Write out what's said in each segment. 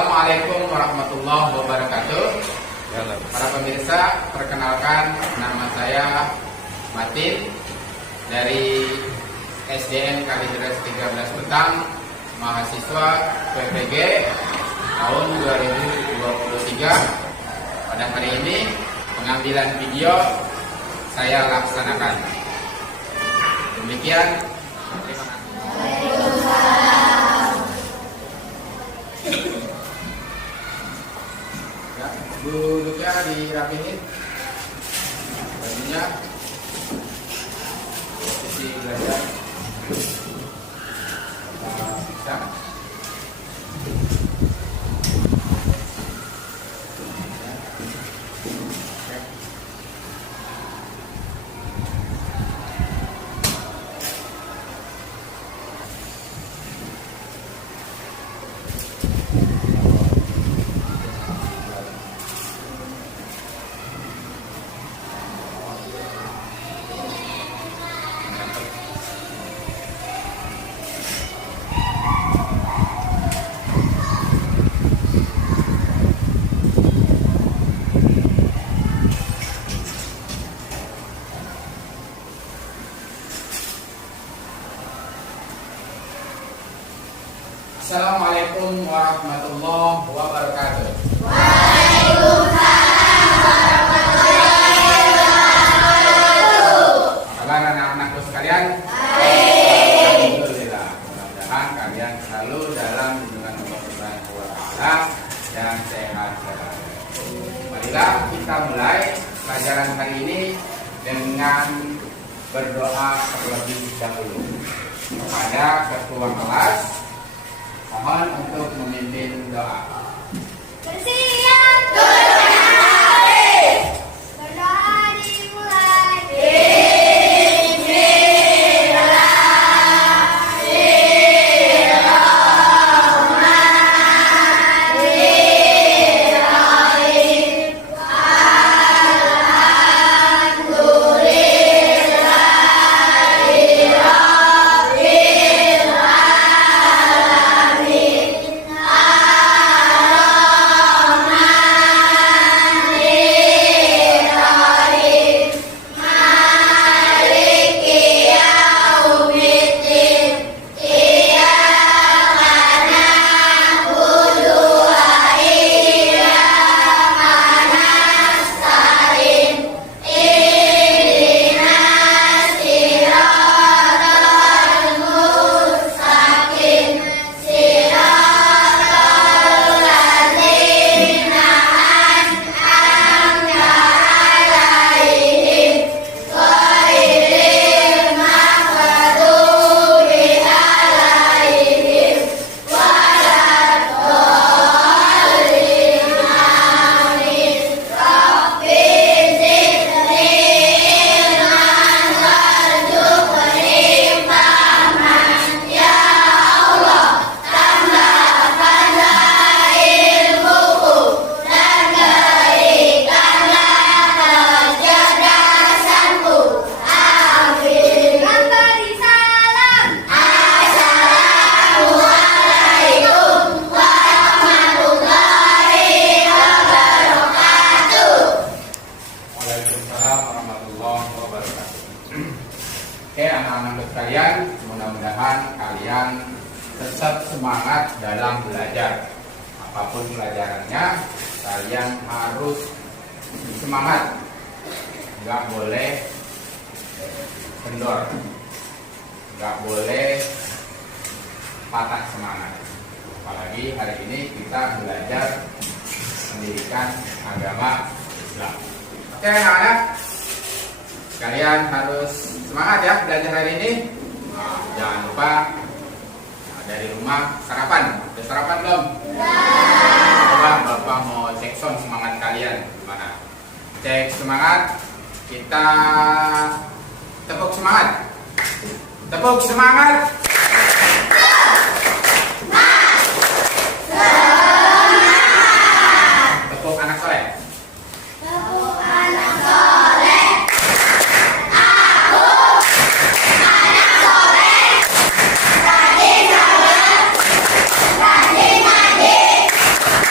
Assalamualaikum warahmatullahi wabarakatuh. Para pemirsa, perkenalkan nama saya Matin dari SDN Kalideres 13 Betang, mahasiswa PPG tahun 2023. Pada hari ini pengambilan video saya laksanakan. Demikian. Terima kasih. Duduknya dirapihin, bajunya, posisi belajar, bisa. Assalamualaikum warahmatullahi wabarakatuh. Waalaikumsalam warahmatullahi wabarakatuh. Apa kabar anak-anakku sekalian? Baik. Alhamdulillah. Mudah-mudahan kalian selalu dalam lindungan Allah Subhanahu wa Ta'ala dan sehat selalu. Marilah kita mulai pelajaran hari ini dengan berdoa terlebih dahulu kepada ketua kelas. Mohon untuk memimpin doa. Bersiap berhari. Berdoa dimulai. Oke, anak-anak sekalian, mudah-mudahan kalian tetap semangat dalam belajar. Apapun pelajarannya, kalian harus semangat. Nggak boleh kendor, nggak boleh patah semangat. Apalagi hari ini kita belajar pendidikan agama Islam. Oke, anak-anak, kalian harus semangat ya belajar hari ini. Jangan lupa dari rumah sarapan. Udah sarapan belum? Coba Bapak mau cek sound semangat kalian gimana? Cek semangat. Kita tepuk semangat. Tepuk semangat. Tepuk anak soleh. Tepuk anak soleh. Aku anak soleh. Rajin sabar. Rajin ngaji.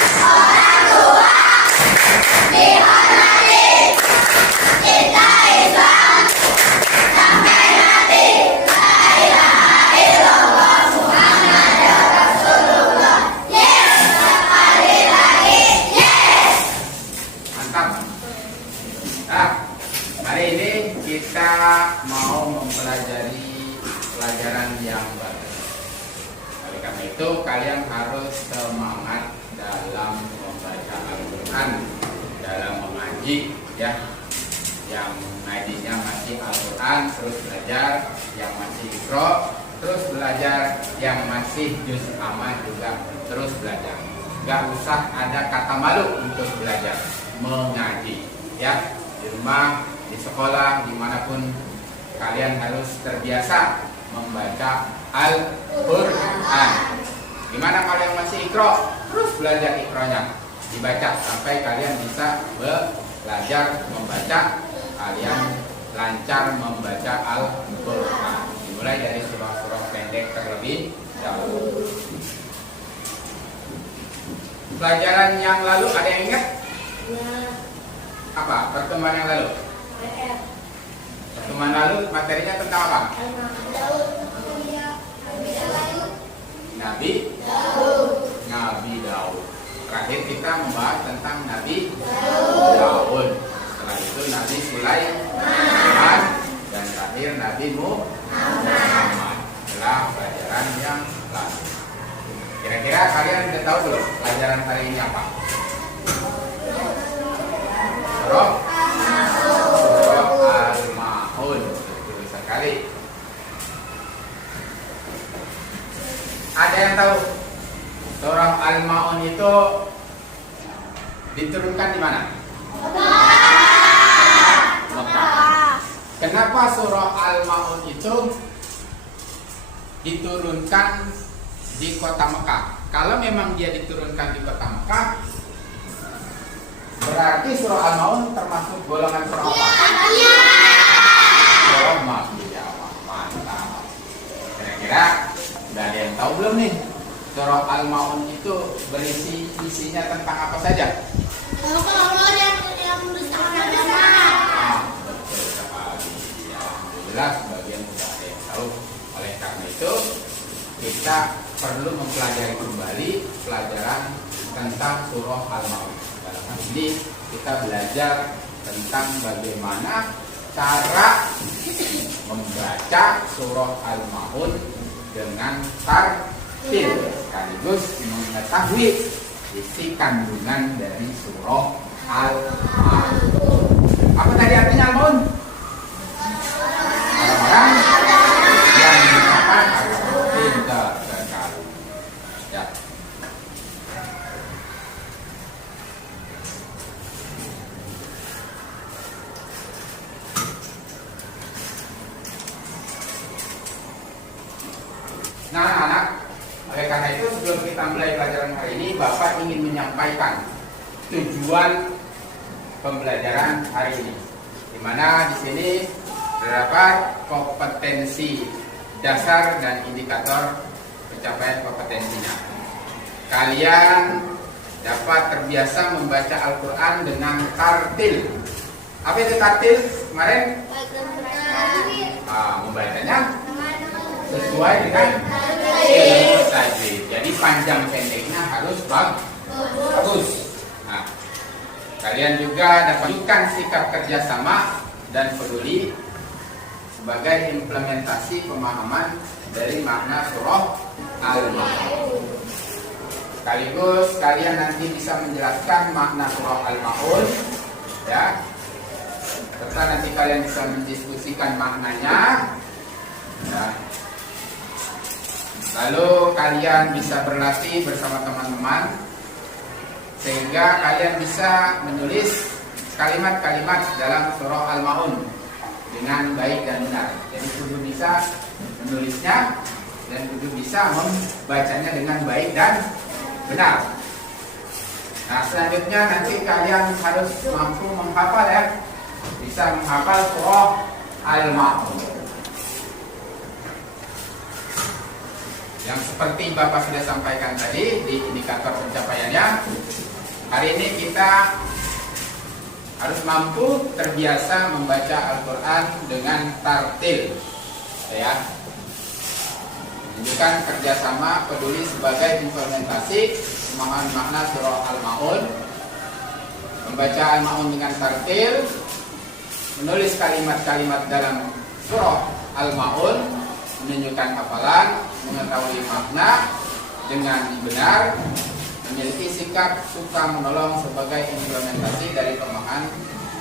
ngaji ya, yang ngajinya masih Al-Quran terus belajar, yang masih Iqra terus belajar, yang masih juz amma juga terus belajar. Gak usah ada kata malu untuk belajar mengaji ya, di rumah, di sekolah, dimanapun kalian harus terbiasa membaca Al-Quran. Gimana kalau yang masih Iqra, terus belajar Iqranya dibaca sampai kalian bisa belajar membaca, kalian lancar membaca Al-Quran. Dimulai dari surah-surah pendek terlebih dahulu. Pelajaran yang lalu ada yang ingat? Apa? Pertemuan yang lalu? Pertemuan lalu materinya tentang apa? Nabi Daud. Terakhir kita membahas tentang Nabi Daud. Setelah itu Nabi Sulaiman dan terakhir Nabi Muhammad. Adalah pelajaran yang lalu. Kira-kira kalian sudah tahu belum pelajaran hari ini apa? Surah Al-Ma'un. Betul sekali. Ada yang tahu surah Al-Ma'un itu diturunkan di mana? Mekah. Kenapa surah Al-Ma'un itu diturunkan di kota Mekah? Kalau memang dia diturunkan di kota Mekah, berarti surah Al-Ma'un termasuk golongan surah apa? Surah Makkiyah. Mantap. Kira-kira udah ada yang tahu belum nih? Surah Al-Ma'un itu isinya tentang apa saja? Betul sekali. Ya, jelas bagian sudah ada yang tahu. Oleh karena itu kita perlu mempelajari kembali pelajaran tentang surah Al-Ma'un. Dalam hal ini kita belajar tentang bagaimana cara membaca surah Al-Ma'un dengan tartil, sekaligus mengetahui isi kandungan dari surah Al-Ma'un. Apa tadi artinya Al-Ma'un? Orang-orang yang mengatakan tidak sekali. Ya. Nah, anak-anak, oleh karena itu sebelum kita mulai pelajaran hari ini, Bapak ingin menyampaikan tujuan pembelajaran hari ini, di mana di sini terdapat kompetensi dasar dan indikator pencapaian kompetensinya. Kalian dapat terbiasa membaca Al-Quran dengan tartil. Apa itu tartil kemarin? Membacanya sesuai dengan ilmu tajwid. Jadi panjang pendeknya harus bagus. Nah, kalian juga dapat tunjukkan sikap kerjasama dan peduli sebagai implementasi pemahaman dari makna surah Al-Ma'un. Sekaligus kalian nanti bisa menjelaskan makna surah Al-Ma'un, ya. Serta nanti kalian bisa mendiskusikan maknanya. Ya. Lalu kalian bisa berlatih bersama teman-teman sehingga kalian bisa menulis kalimat-kalimat dalam surah Al-Ma'un dengan baik dan benar. Jadi kudu bisa menulisnya dan kudu bisa membacanya dengan baik dan benar. Nah, selanjutnya nanti kalian harus mampu menghafal, ya. Bisa menghafal surah Al-Ma'un. Yang seperti Bapak sudah sampaikan tadi di indikator pencapaiannya, hari ini kita harus mampu terbiasa membaca Al-Quran dengan tartil, ya. Menunjukkan kerjasama peduli sebagai implementasi pemahaman makna surah Al-Ma'un, membaca Al-Ma'un dengan tartil, menulis kalimat-kalimat dalam surah Al-Ma'un, menunjukkan hafalan, mengetahui makna dengan benar, memiliki sikap suka menolong sebagai implementasi dari pemahaman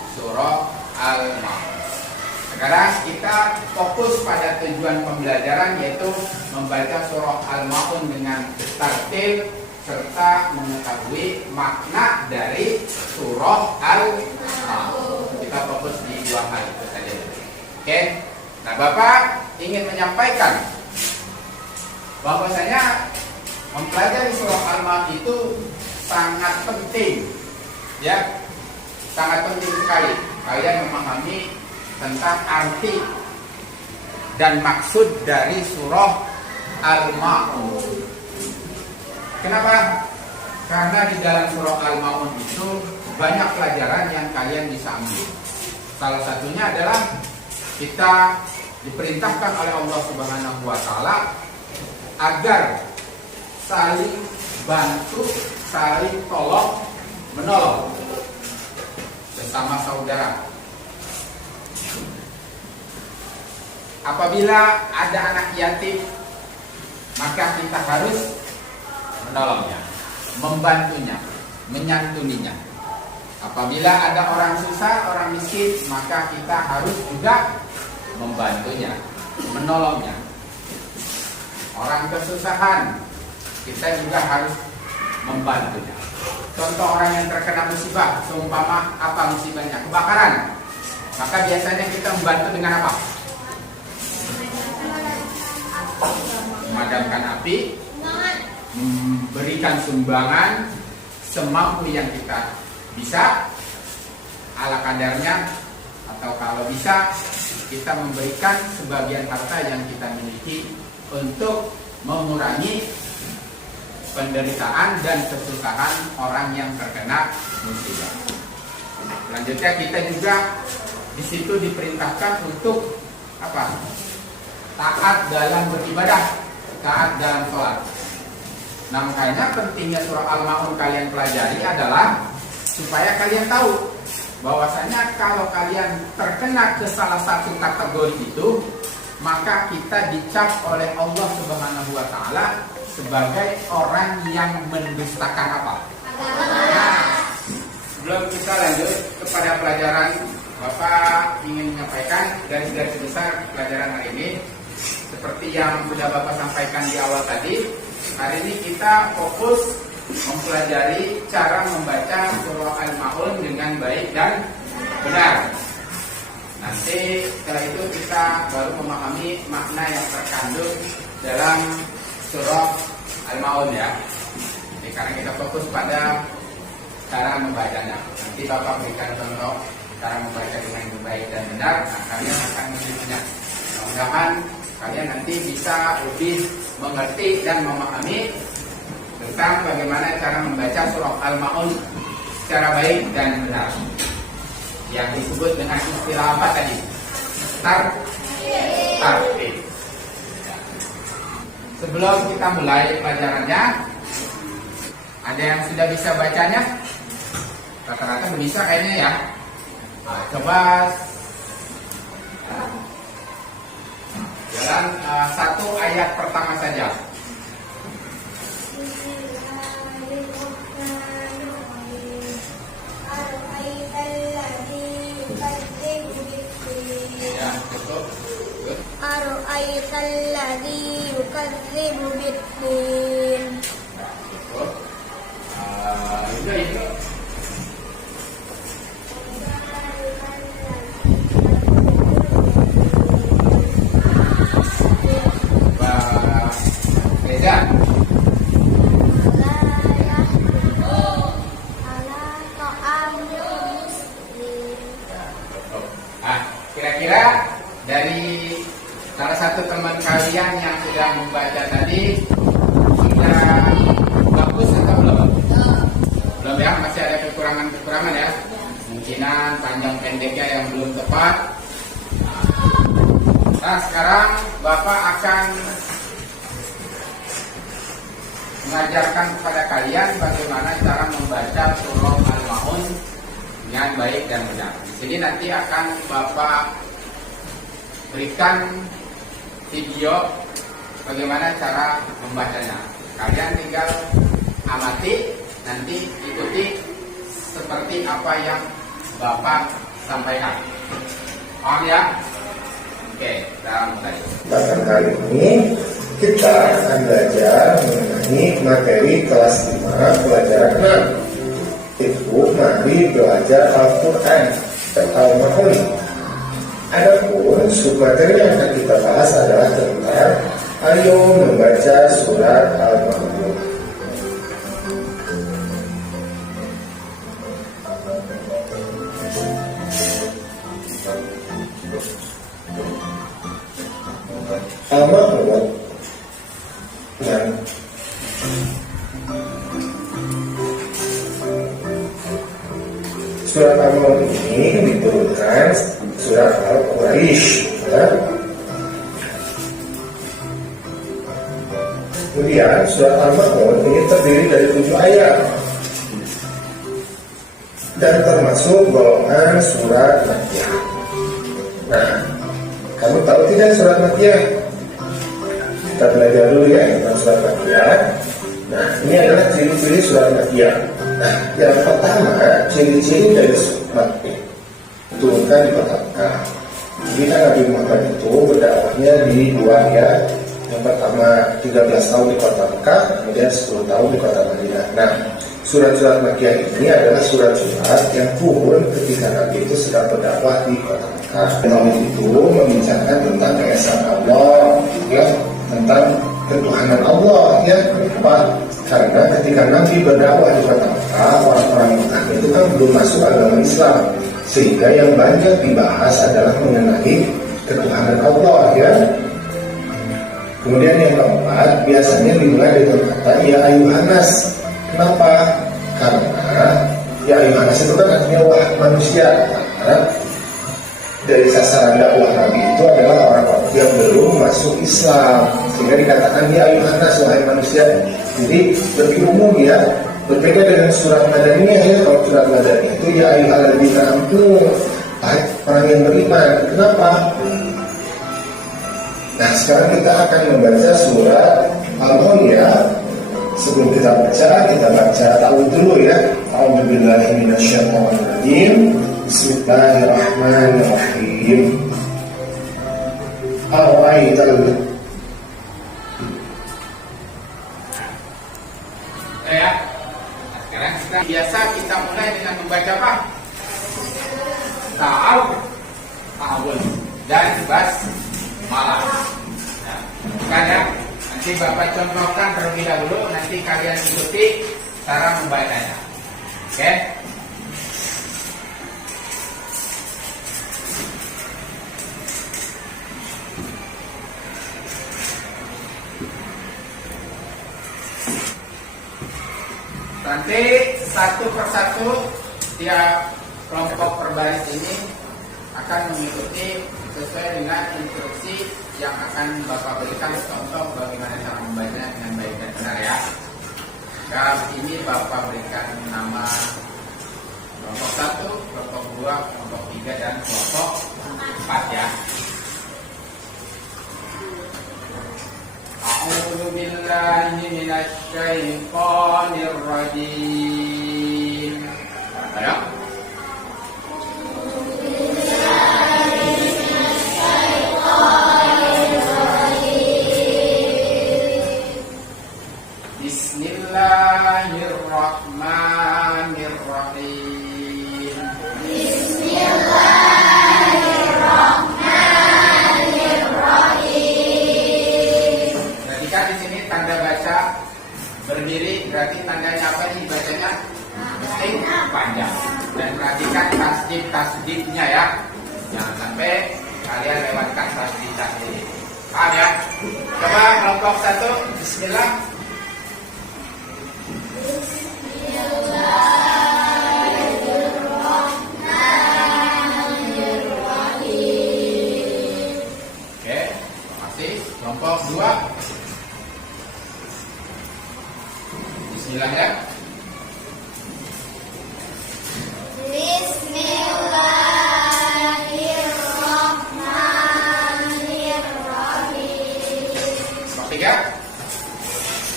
surah Al-Ma'un. Sekarang kita fokus pada tujuan pembelajaran, yaitu membaca surah Al-Ma'un dengan tertil serta mengetahui makna dari surah Al-Ma'un. Kita fokus di dua hal itu saja. Oke. Nah, Bapak ingin menyampaikan bahwasanya mempelajari surah Al-Ma'un itu sangat penting, ya, sangat penting sekali kalian memahami tentang arti dan maksud dari surah Al-Ma'un. Kenapa? Karena di dalam surah Al-Ma'un itu banyak pelajaran yang kalian bisa ambil. Salah satunya adalah kita diperintahkan oleh Allah Subhanahu wa taala agar saling bantu, saling tolong menolong sesama saudara. Apabila ada anak yatim, maka kita harus menolongnya, membantunya, menyantuninya. Apabila ada orang susah, orang miskin, maka kita harus juga membantunya, menolongnya. Orang kesusahan, kita juga harus membantunya. Contoh orang yang terkena musibah, seumpama apa musibahnya? Kebakaran. Maka biasanya kita membantu dengan apa? Memadamkan api, memberikan sumbangan semampu yang kita bisa, ala kadarnya, atau kalau bisa kita memberikan sebagian harta yang kita miliki untuk mengurangi penderitaan dan kesusahan orang yang terkena musibah. Selanjutnya kita juga di situ diperintahkan untuk apa? Taat dalam beribadah, taat dalam sholat. Nah, makanya pentingnya surah Al-Ma'un kalian pelajari adalah supaya kalian tahu bahwasanya kalau kalian terkena ke salah satu kategori itu, maka kita dicap oleh Allah Subhanahu wa taala sebagai orang yang mendustakan apa? Nah, sebelum kita lanjut kepada pelajaran, Bapak ingin menyampaikan garis-garis besar pelajaran hari ini. Seperti yang sudah Bapak sampaikan di awal tadi, hari ini kita fokus mempelajari cara membaca surah Al-Ma'un dengan baik dan benar. Nanti setelah itu kita baru memahami makna yang terkandung dalam surah Al-Ma'un, ya. Jadi karena kita fokus pada cara membacanya. Nanti Bapak berikan contoh cara membaca dengan baik dan benar. Nah, kalian akan mengikutinya. Mudah-mudahan kalian nanti bisa lebih mengerti dan memahami tentang bagaimana cara membaca surah Al-Ma'un secara baik dan benar, yang disebut dengan istilah apa tadi? Tartil. Sebelum kita mulai pelajarannya, ada yang sudah bisa bacanya? Rata-rata bisa kayaknya, ya. Nah, coba jalan satu ayat pertama saja. Ya, cukup. Ara'aital ladzi yukadzibu bid-din. Cukup. Itu. Beda. Nah, kira-kira dari salah satu teman kalian yang sudah membaca tadi sudah bagus atau belum? Belum, ya, masih ada kekurangan-kekurangan, ya. Mungkinan panjang pendeknya yang belum tepat. Nah, sekarang Bapak akan mengajarkan kepada kalian bagaimana cara membaca surah Al-Ma'un dengan baik dan benar. Di sini nanti akan Bapak berikan video bagaimana cara membacanya. Kalian tinggal amati, nanti ikuti seperti apa yang Bapak sampaikan. Paham ya? Oke, kita mulai. Bahkan kali ini kita akan belajar mengenai materi kelas 5 pelajaran 6. Itu mari belajar Al-Quran atau Al-Mahuli. Adapun submateri yang akan kita bahas adalah tentang ayo membaca surat Al-Mahuli. Al-Mahmud dan surat Al-Mahmud ini diturunkan surat Al-Quraisy ya. Kemudian surat Al-Mahmud ini terdiri dari 7 ayat dan termasuk golongan surat Makkiyah. Nah, kamu tahu tidak surat Makkiyah? Kita belajar dulu ya tentang surat Makkiyah. Nah, ini adalah ciri-ciri surat Makkiyah. Nah, yang pertama, ciri-ciri dari surat Makkiyah turunkan di kota Mekah. Jadi Nabi Muhammad itu berdakwahnya di 2 ya. Yang pertama 13 tahun di kota Mekah, kemudian 10 tahun di kota Madinah. Nah, surat-surat Makkiyah ini adalah surat-surat yang turun ketika Nabi itu sedang berdakwah di kota Mekah. Nabi itu membicarakan tentang keesaan Allah, ya, tentang ketuhanan Allah, ya. Kenapa? Karena ketika Nabi berdakwah di kota Mekah, orang-orang Mekah itu kan belum masuk agama Islam, sehingga yang banyak dibahas adalah mengenai ketuhanan Allah, ya. Kemudian yang keempat, biasanya dimulai dengan kata ya ayuhanas. Kenapa? Karena ya ayuhanas itu kan artinya wah manusia. Karena dari sasaran dakwah Nabi itu adalah orang-orang yang belum masuk Islam, sehingga dikatakan ya ayuhanas wahai manusia. Jadi lebih umum ya, berbeda dengan surat Madaniyah ya. Kalau surat Madaniyah itu ya ayyuhalladzina amanu, orang yang beriman. Kenapa? Nah, sekarang kita akan membaca surat Al-Ghasyiyah. Sebelum kita baca ta'awudz dulu ya. A'udzubillahi minasyaitonirrajim. Bismillahirrahmanirrahim. Ar-ra'aital Ya. Sekarang biasa kita mulai dengan membaca apa? Ta'awudz dan basmalah. Nah, bukan ya. Nanti Bapak contohkan terlebih dahulu, nanti kalian ikuti cara membacanya. Oke? Nanti satu persatu tiap kelompok berbaris ini akan mengikuti sesuai dengan instruksi yang akan Bapak berikan contoh bagaimana cara membacanya dengan baik dan benar ya. Kali ini Bapak berikan nama kelompok 1, kelompok 2, kelompok 3 dan kelompok 4 ya. A'udzu billahi minasy syaithanir rajim. Ayo. Bismillahirrahmanirrahim. Bismillahirrahmanirrahim. Perhatikan di sini tanda baca berdiri, berarti tandanya apa nih bacanya? Mesti panjang. Dan perhatikan tasdid-tasdidnya ya. Jangan sampai kalian lewatkan tasdid-tasdid. Paham ya? Coba kelompok 1, bismillah. Oke, makasih. Kelompok 2. Bismillah ya. Bismillahirrahmanirrahim. Kelompok 3.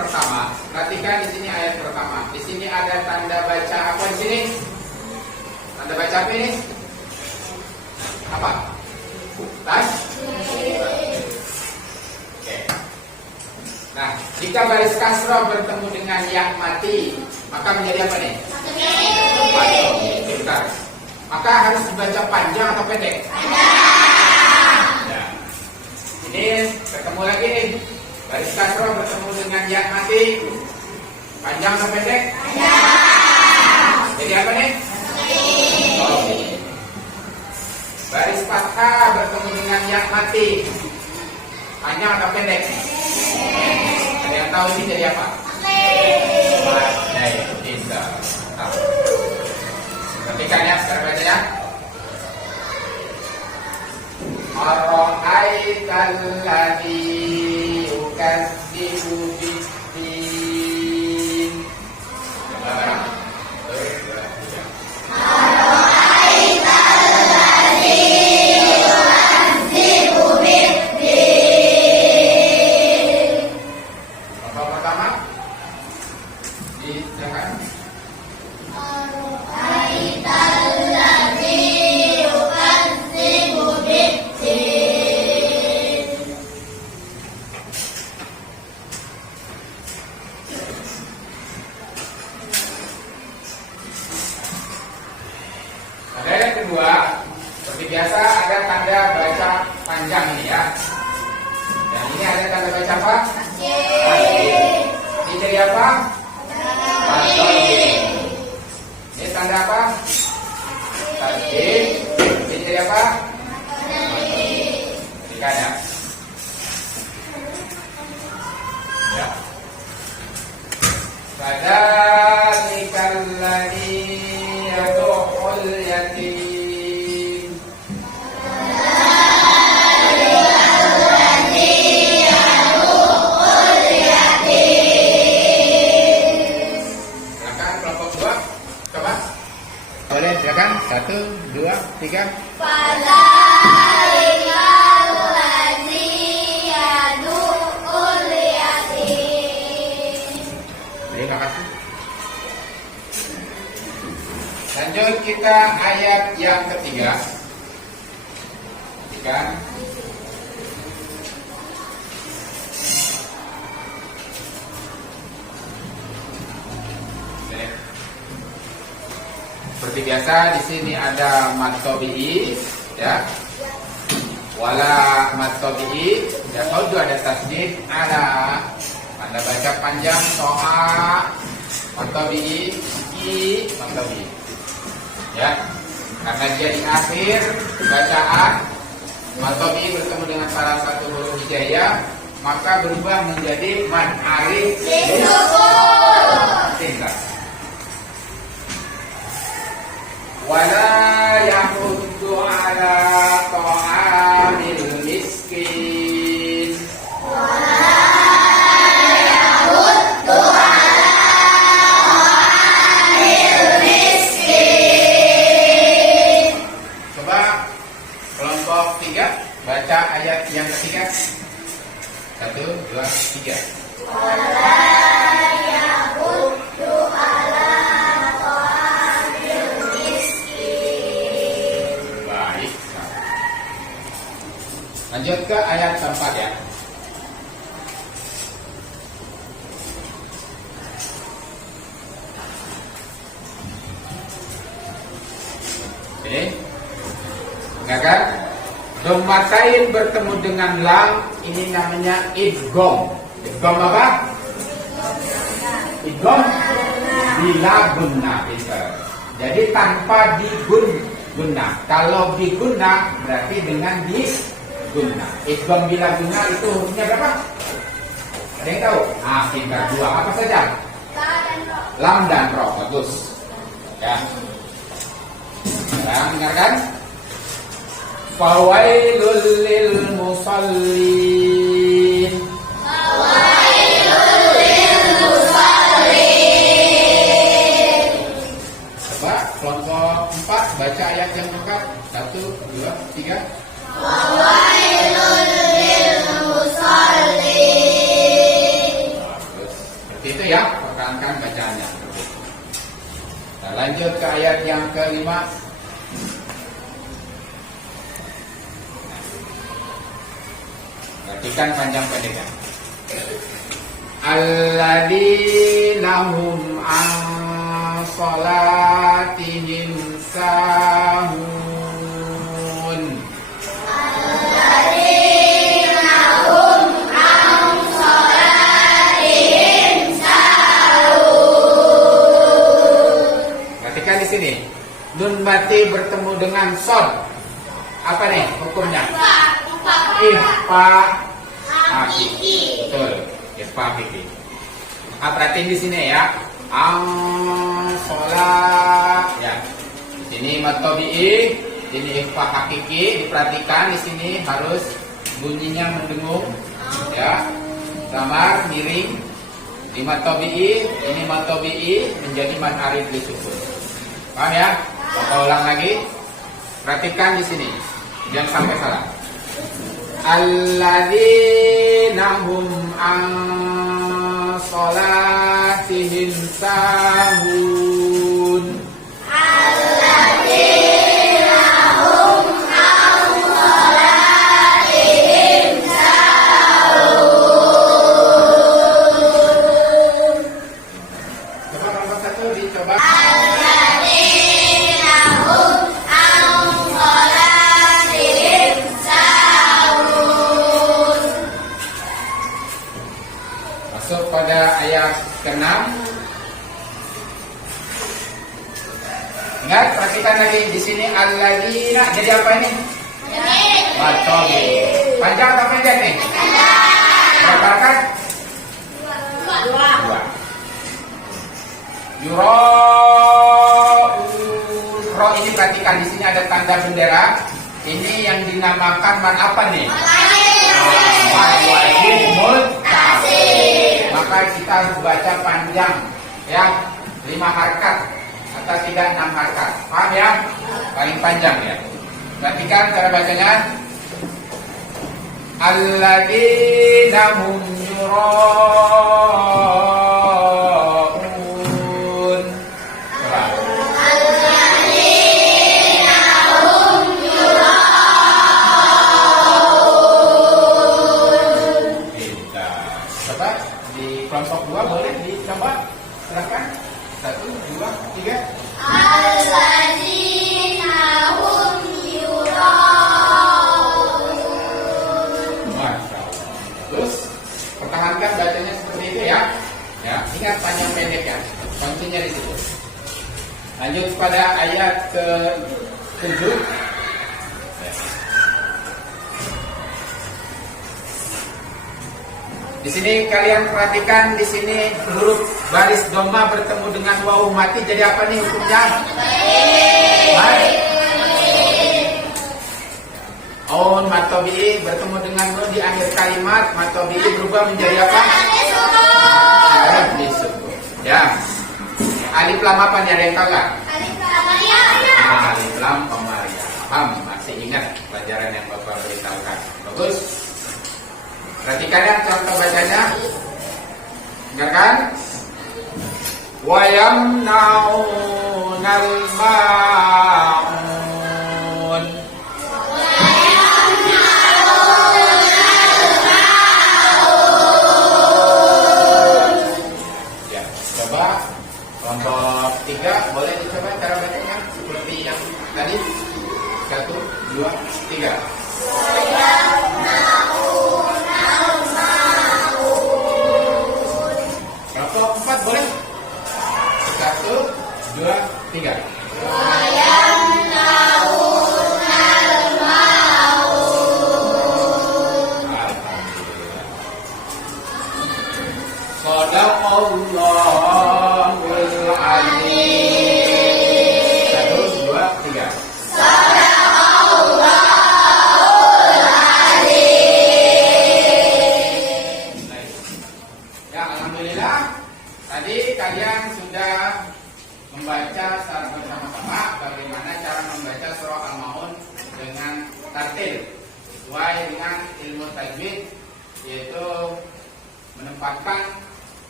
pertama. Perhatikan di sini ayat pertama. Di sini ada tanda baca apa di sini? Tanda baca apa ini? Apa? Tas? Oke. Nah, jika baris kasroh bertemu dengan ya mati, maka menjadi apa nih? Mati. Bentar. Maka harus dibaca panjang atau pendek? Panjang. Ini ketemu lagi nih. Baris kasroh bertemu dengan ya mati. Panjang atau pendek? Panjang. Jadi apa nih? Mati. Baris fathah bertemu dengan ya mati. Panjang atau pendek? Ada yang tahu ini jadi apa? Mati. Tidak. Perhatikan ya, sekarang baca ya. Ara'aital ladzi yukadzibu bid-din. Ara'aital ladzi yukadzibu bid-din. Apa pertama? Silakan. Ara'aital ladzi yukadzibu bid-din. Ada yang kedua, seperti biasa ada tanda baca panjang ini ya. Dan ini ada tanda baca apa? Ini jadi apa? Ini tanda apa? Tasdid. Ini jadi apa? Perhatikan ya. Ya. Fadzalikal ladzi yad'ul yatim. Silakan kelompok 2. Coba. Boleh silakan. 1, 2, 3. Fadzalikal ladzi yad'ul yatim. Terima kasih. Lanjut kita ayat yang ketiga. Perhatikan. Seperti biasa di sini ada mad tabi'i ya. Wala mad tabi'i, ya kalau ada tasdid ala. Anda baca panjang soa mad tabi'i i mad tabi'i. Ya. Karena dia di akhir bacaan mad tabi'i bertemu dengan salah satu huruf hijaiyah, maka berubah menjadi mad alif tinggal. Wala yahuddu ala ta'amil miskin. Coba kelompok 3 baca ayat yang ketiga. 1, 2, 3. Baik. Lanjut ke ayat keempat ya. Oke. Kan? Dommatain bertemu dengan lam, ini namanya idgham. Idgham apa? Idgham bila gunna. Jadi tanpa digunna. Kalau digunna berarti dengan digunna. Idgham bila gunna itu hurufnya berapa? Ada yang tahu? Tinggal 2. Apa saja? Lam dan ro. Bagus. Ya. Sekarang dengarkan. Fawailul lil musallin. Fawailul lil musallin. Coba kelompok 4 baca ayat yang lengkap. 1, 2, 3. Fawailul lil musallin. Bagus. Seperti itu ya, pertahankan bacaannya. Kita lanjut ke ayat yang kelima. Perhatikan panjang pendeknya. Alladzina hum an salatihim sahun. Alladzina hum an salatihim sahun. Perhatikan di sini. Nun mati bertemu dengan sod. Apa nih hukumnya? Ikhfa hakiki. Betul. Ikhfa hakiki. Perhatiin di sini ya. Sholat. Ya. Di sini matobi'i, ini ikhfa hakiki. Diperhatikan di sini harus bunyinya mendengung. Ya. Samar miring. Di matobi'i, ini matobi'i menjadi mad arid li sukun. Paham ya? Bapak ulang lagi. Perhatikan di sini. Jangan sampai salah. Alladzina hum an salatihim sahun. Alladzina hum an salatihim sahun. Coba nomor satu dicoba. Alladzina hum an salatihim sahun. Masuk pada ayat ke-6. Ingat, perhatikan lagi di sini alladzina jadi apa ini? Matobi. Panjang atau pendek nih? Berapa kan? Dua. Yura'un. Ro ini perhatikan di sini ada tanda bendera. Ini yang dinamakan man apa nih? Man wajib muttasil. Maka kita harus baca panjang ya, 5 harakat atau 3-6 harakat. Paham ya? Paling panjang ya. Perhatikan cara bacanya. Alladzina hum yura'un. Coba. Alladzina hum yura'un. Kita coba di kelompok 2 boleh dicoba. Silakan. 1, 2, 3. Alladzina hum yura'un. Masya Allah. Terus pertahankan bacanya seperti itu ya. Ya, ingat panjang pendek ya. Kuncinya di situ. Lanjut pada ayat ke-7. Di sini kalian perhatikan di sini huruf baris doma bertemu dengan wawu mati jadi apa nih hukumnya? Baik. On matobi bertemu dengan nun di akhir kalimat, matobi berubah menjadi apa? Alif disukun. Ya. Alif lam apa nih, ada yang tahu nggak? Alif lam pemaria. Paham? Masih ingat pelajaran yang Bapak beritahukan? Bagus. Perhatikan ya contoh bacanya. Dengarkan. Wa yamna'unal ma'un. Ya, coba kelompok 3 boleh dicoba cara bacanya seperti yang tadi. 1, 2, 3. Kelompok 4 boleh? 1, 2, 3. Alhamdulillah. Shadaqallahul azim. 1, 2, 3. Ya, alhamdulillah. Tadi kalian sudah membaca secara bersama-sama bagaimana cara membaca surah Al-Maun dengan tartil sesuai dengan ilmu tajwid, yaitu menempatkan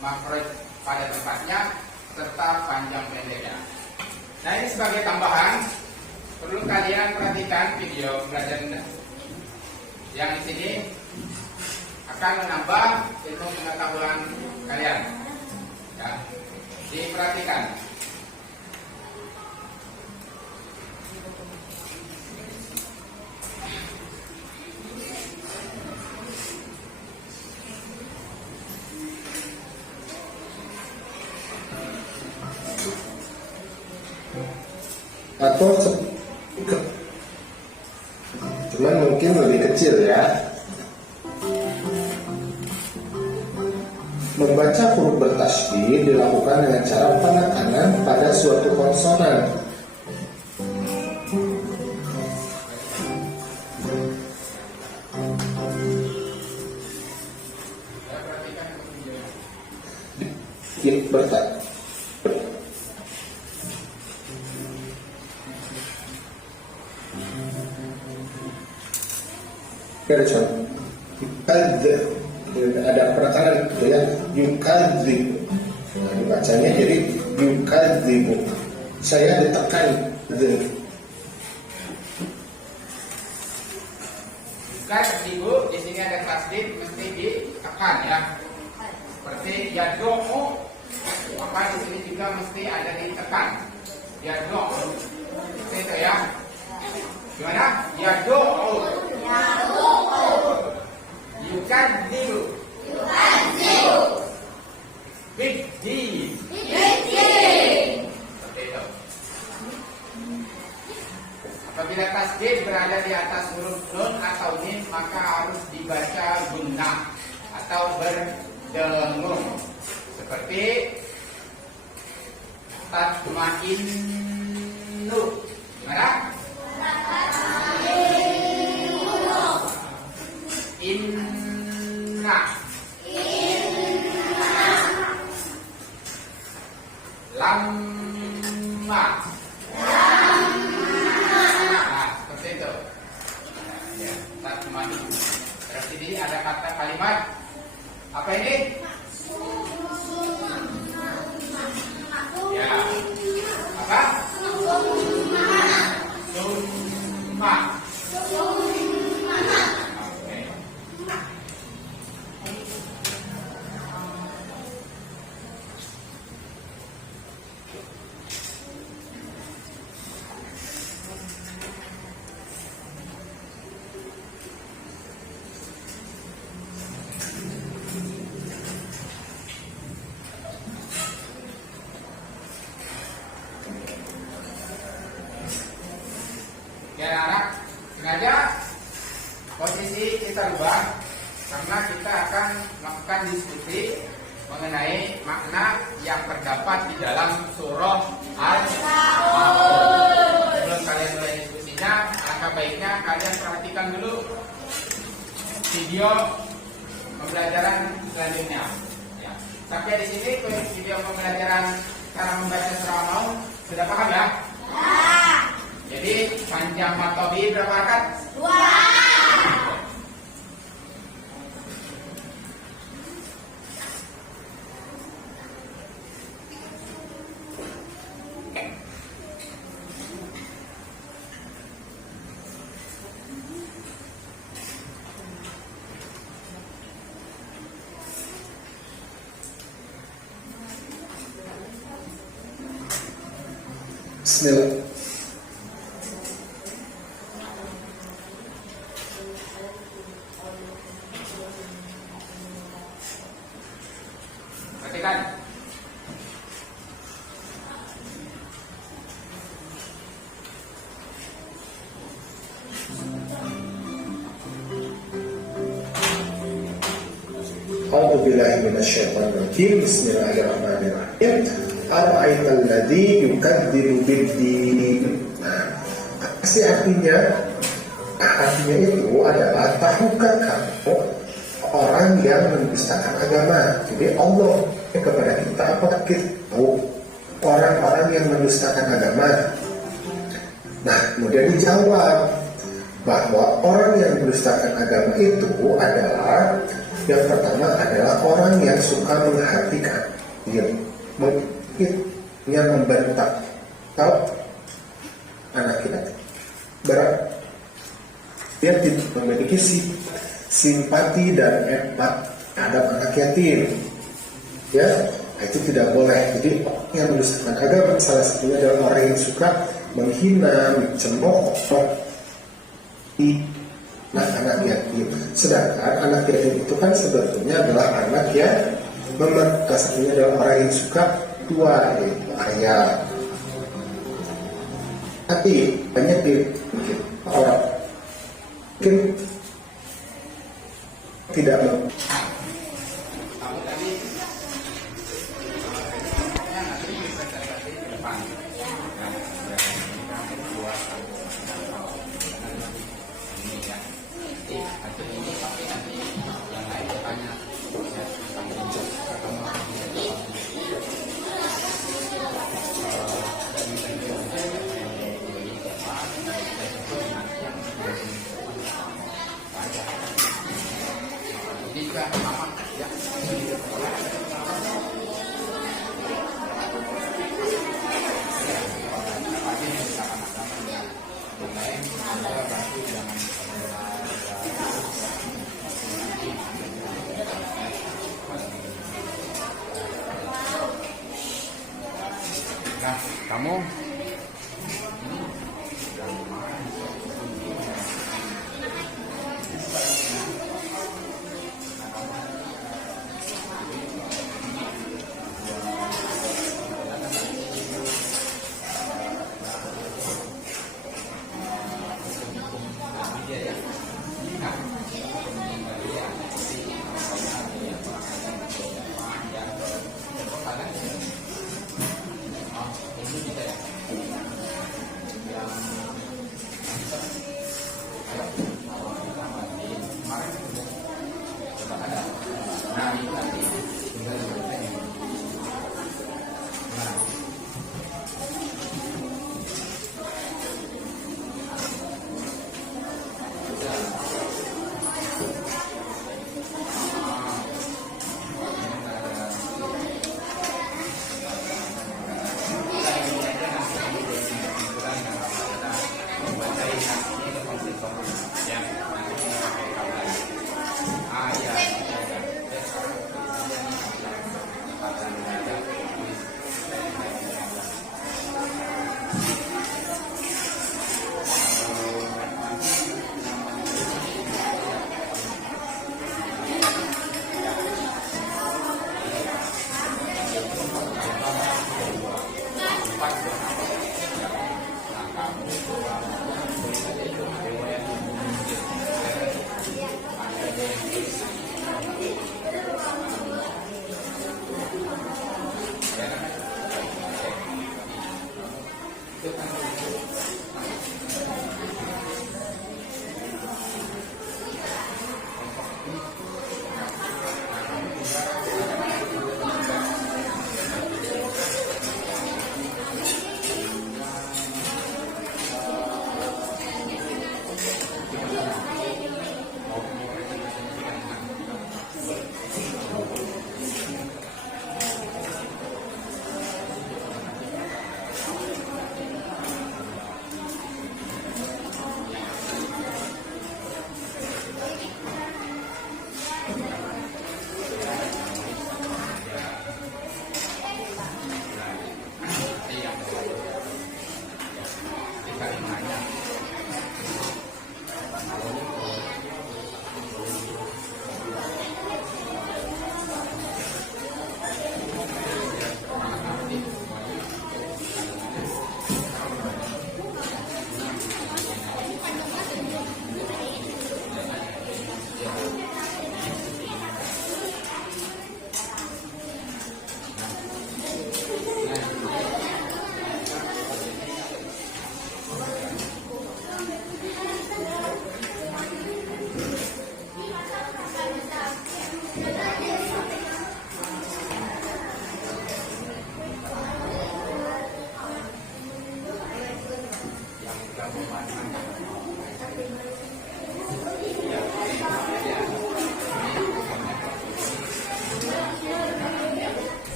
makroj pada tempatnya serta panjang pendeknya. Nah, ini sebagai tambahan perlu kalian perhatikan video pelajaran yang di sini akan menambah ilmu pengetahuan kalian. Ya, diperhatikan. Atau cuman mungkin lebih kecil ya. Membaca huruf bertasydid dilakukan dengan cara penekanan pada suatu konsonan. Ada contoh, ada penekanan gitu ya, yukadzibu. Nah, dibacanya jadi yukadzibu. Saya ditekan Yukadzibu di sini ada tasdid mesti ditekan ya. Seperti yado'u, maka di sini juga mesti ada ditekan. Yado'u, seperti itu ya. Gimana? Yado'u. Yukadzibu. Biddi. Seperti itu. Apabila tasdid berada di atas huruf nun atau mim, maka harus dibaca gunnah atau berdengung. Seperti tatma'innu. Gimana? Inna. Lamma. Nah, seperti itu. Ya, tatma'in. Terus ini ada kata kalimat apa ini? Ya. Apa? Summa. Ya anak, sengaja posisi kita rubah karena kita akan melakukan diskusi mengenai makna yang terdapat di dalam surah Al-Maun. Sebelum kalian mulai diskusinya, alangkah baiknya kalian perhatikan dulu video pembelajaran selanjutnya. Ya. Sampai di sini video pembelajaran cara membaca surah Al-Maun sudah paham ya? Jadi panjang matobi berapa rakaat? 2. Bismillah. Perhatikan. A'udzubillahi minasyaitonir rajim. Bismillahirrahmanirrahim. Ara'aital ladzi yukadzibu bid-din. Nah, apa sih artinya? Artinya itu adalah tahukah kamu orang yang mendustakan agama? Jadi Allah kepada kita apa kita tahu orang-orang yang mendustakan agama? Nah, kemudian dijawab bahwa orang yang mendustakan agama itu adalah Yang pertama adalah orang yang suka menghatikan, yang membentak. Tahu anak kita berat, dia tidak memiliki simpati dan empat terhadap anak yatim, ya itu tidak boleh. Jadi yang mendustakan agama salah satunya adalah orang yang suka menghina, mencemooh anak yatim. Sedangkan anak yatim itu kan sebetulnya adalah anak yang satunya adalah orang yang suka tua, yaitu ayah. Tapi banyak mungkin orang mungkin tidak Nah, kamu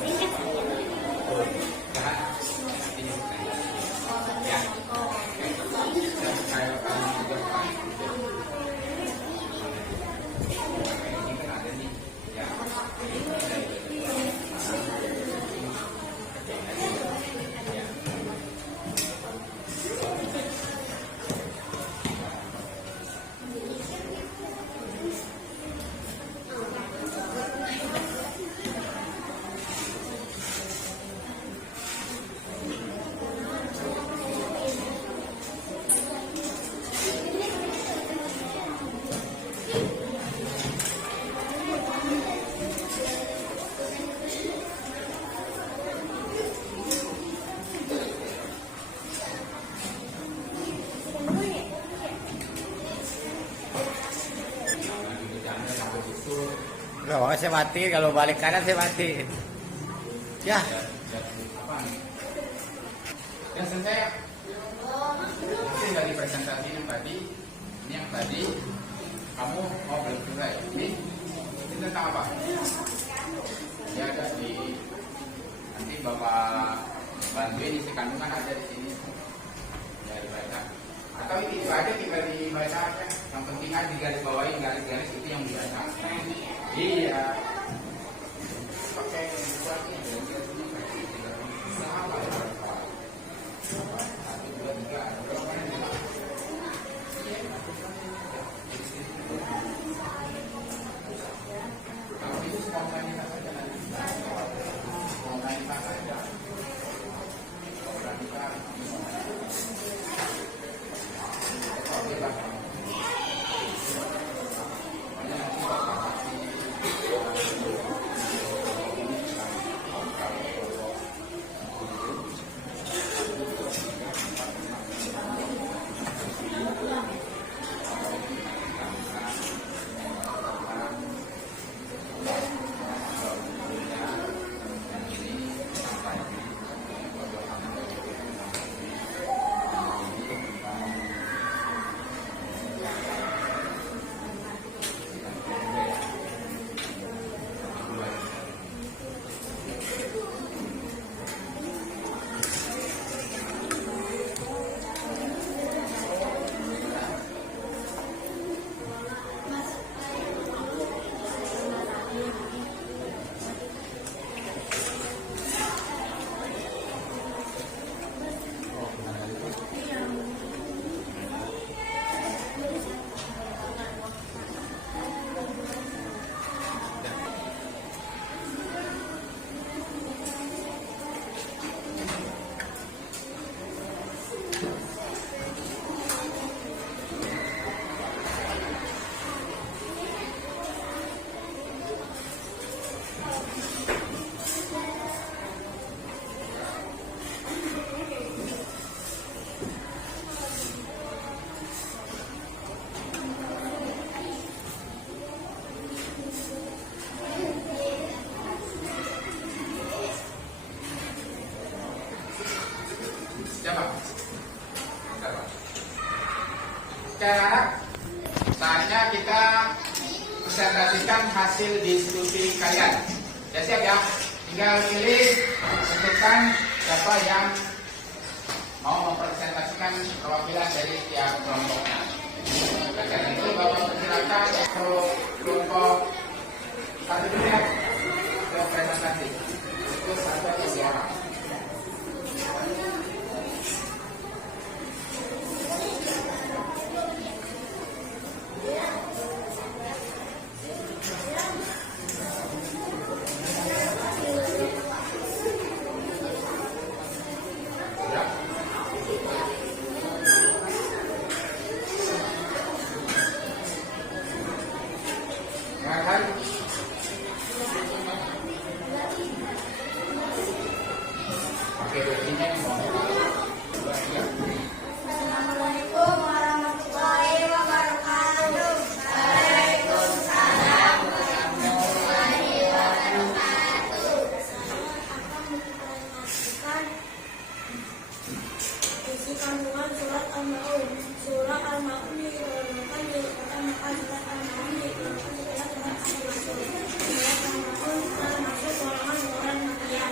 Loh, saya mati, kalau balik kanan saya mati. Ya. Yang selesai hasil dari presentasi yang tadi, ini yang tadi kamu mau belum selesai. Ini tentang apa? Ya ada di nanti bapak bantuin isi kandungan ada di sini. Ya dibaca. Atau itu aja tinggal dibaca aja. Yang penting aja digaris bawahi garis-garis itu yang dibaca. Iya. Pakai buatnya sama ya. Satu, dua, tiga. Kalau itu spontanitas saja nanti. Spontanitas saja. Spontanitas. Oke lah. Sekarang saatnya kita presentasikan hasil diskusi kalian. Ya siap ya? Tinggal pilih, tentukan siapa yang mau mempresentasikan perwakilan dari setiap kelompoknya. Karena itu Bapak persilakan untuk kelompok satu dulu ya, untuk presentasi. Itu satu atau dua orang. Assalamualaikum warahmatullahi wabarakatuh. Waalaikumsalam warahmatullahi wabarakatuh. Akan mempresentasikan isi kandungan surat Al-Maun. Surat Al-Maun dikeluarkan di pertamakan surat Al-Maun dikeluarkan setelah surat Al-Masud. Surat Al-Maun termasuk golongan surat Makkiyah.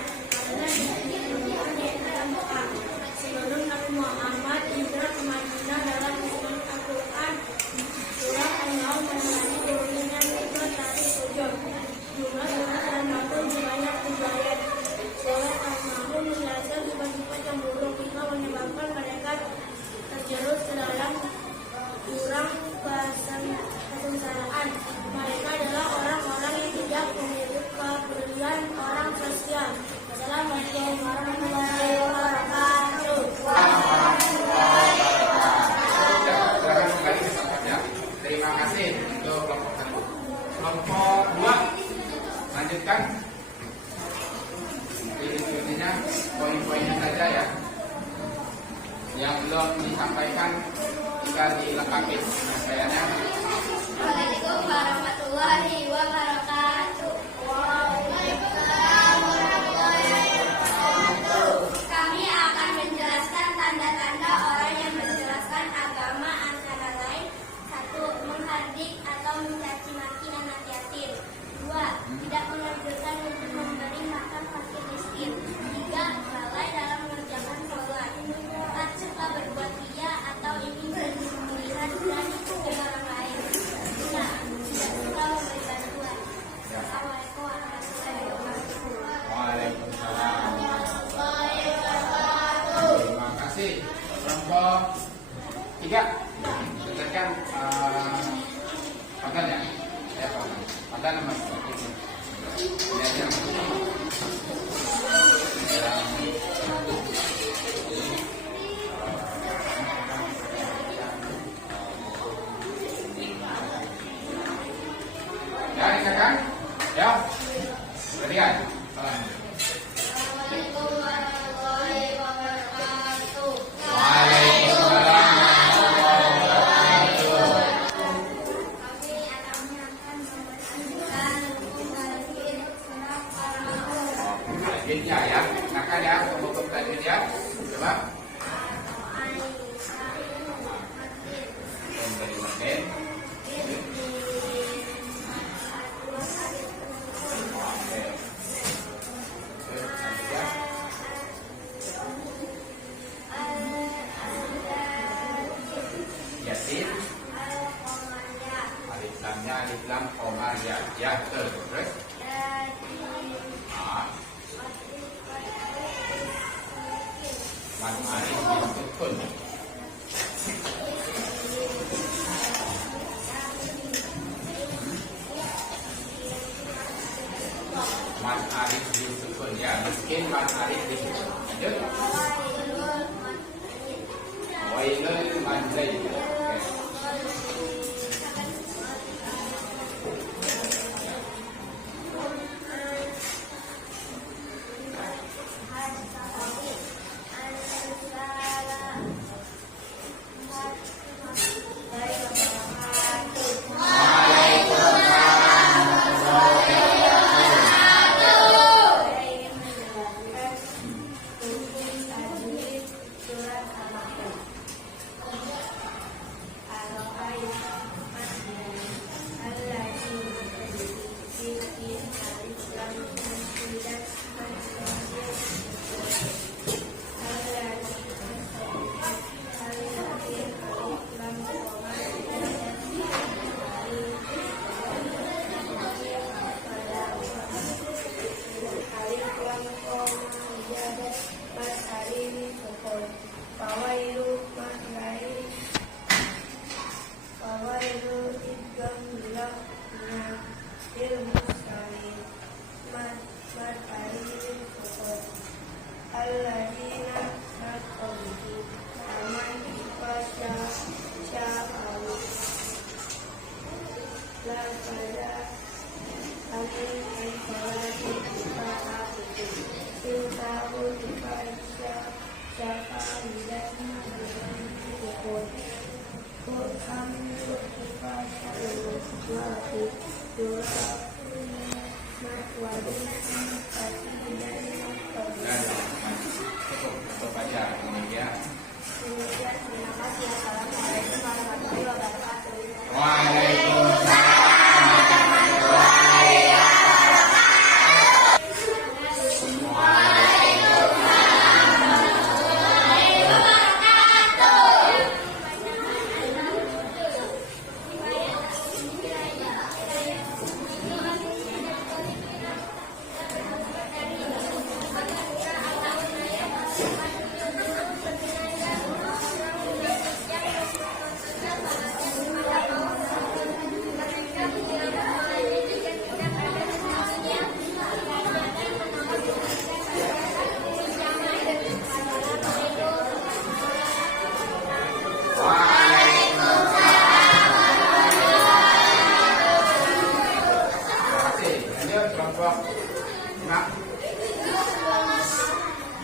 hanya poin-poinnya saja ya. Yang belum disampaikan tinggal dilengkapi penyampaiannya. Assalamualaikum warahmatullahi wabarakatuh. Waalaikumsalam warahmatullahi wabarakatuh. Kami akan menjelaskan tanda-tanda orang yang menjelaskan agama antara lain: 1. Menghardik atau mencaci maki anak yatim. 2. Tidak menganjurkan untuk memberi makan fakir miskin. 3. Lalai dalam mengerjakan sholat. 4. Suka berbuat ria atau ingin melihat dan ikuti orang lain. 5. Tidak suka memberi bantuan. Assalamualaikum warahmatullahi wabarakatuh. Waalaikumsalam warahmatullahi wabarakatuh. Terima kasih. Kelompok 3. Dengarkan pandan ya. Ya pandan. Pandan nama belajar. Ya, dengarkan. Ya. Perhatikan. Assalamualaikum warahmatullahi wabarakatuh. Waalaikumsalam warahmatullahi wabarakatuh. Kami akan menyampaikan hukum tajwid surat Al-Maun. Tajwidnya ya, silakan ya untuk tajwid ya. Coba. Dari Martin. Yasin. Alif lamnya alif lam koma ya ya terus. Man alif bin sukun. Man alif bin sukun ya miskin man alif bin sukun. Lanjut. Wailul man zaid. Cukup aja demikian. Terima kasih. Assalamualaikum warahmatullahi wabarakatuh. Waalaikumsalam warahmatullahi kelompok 5.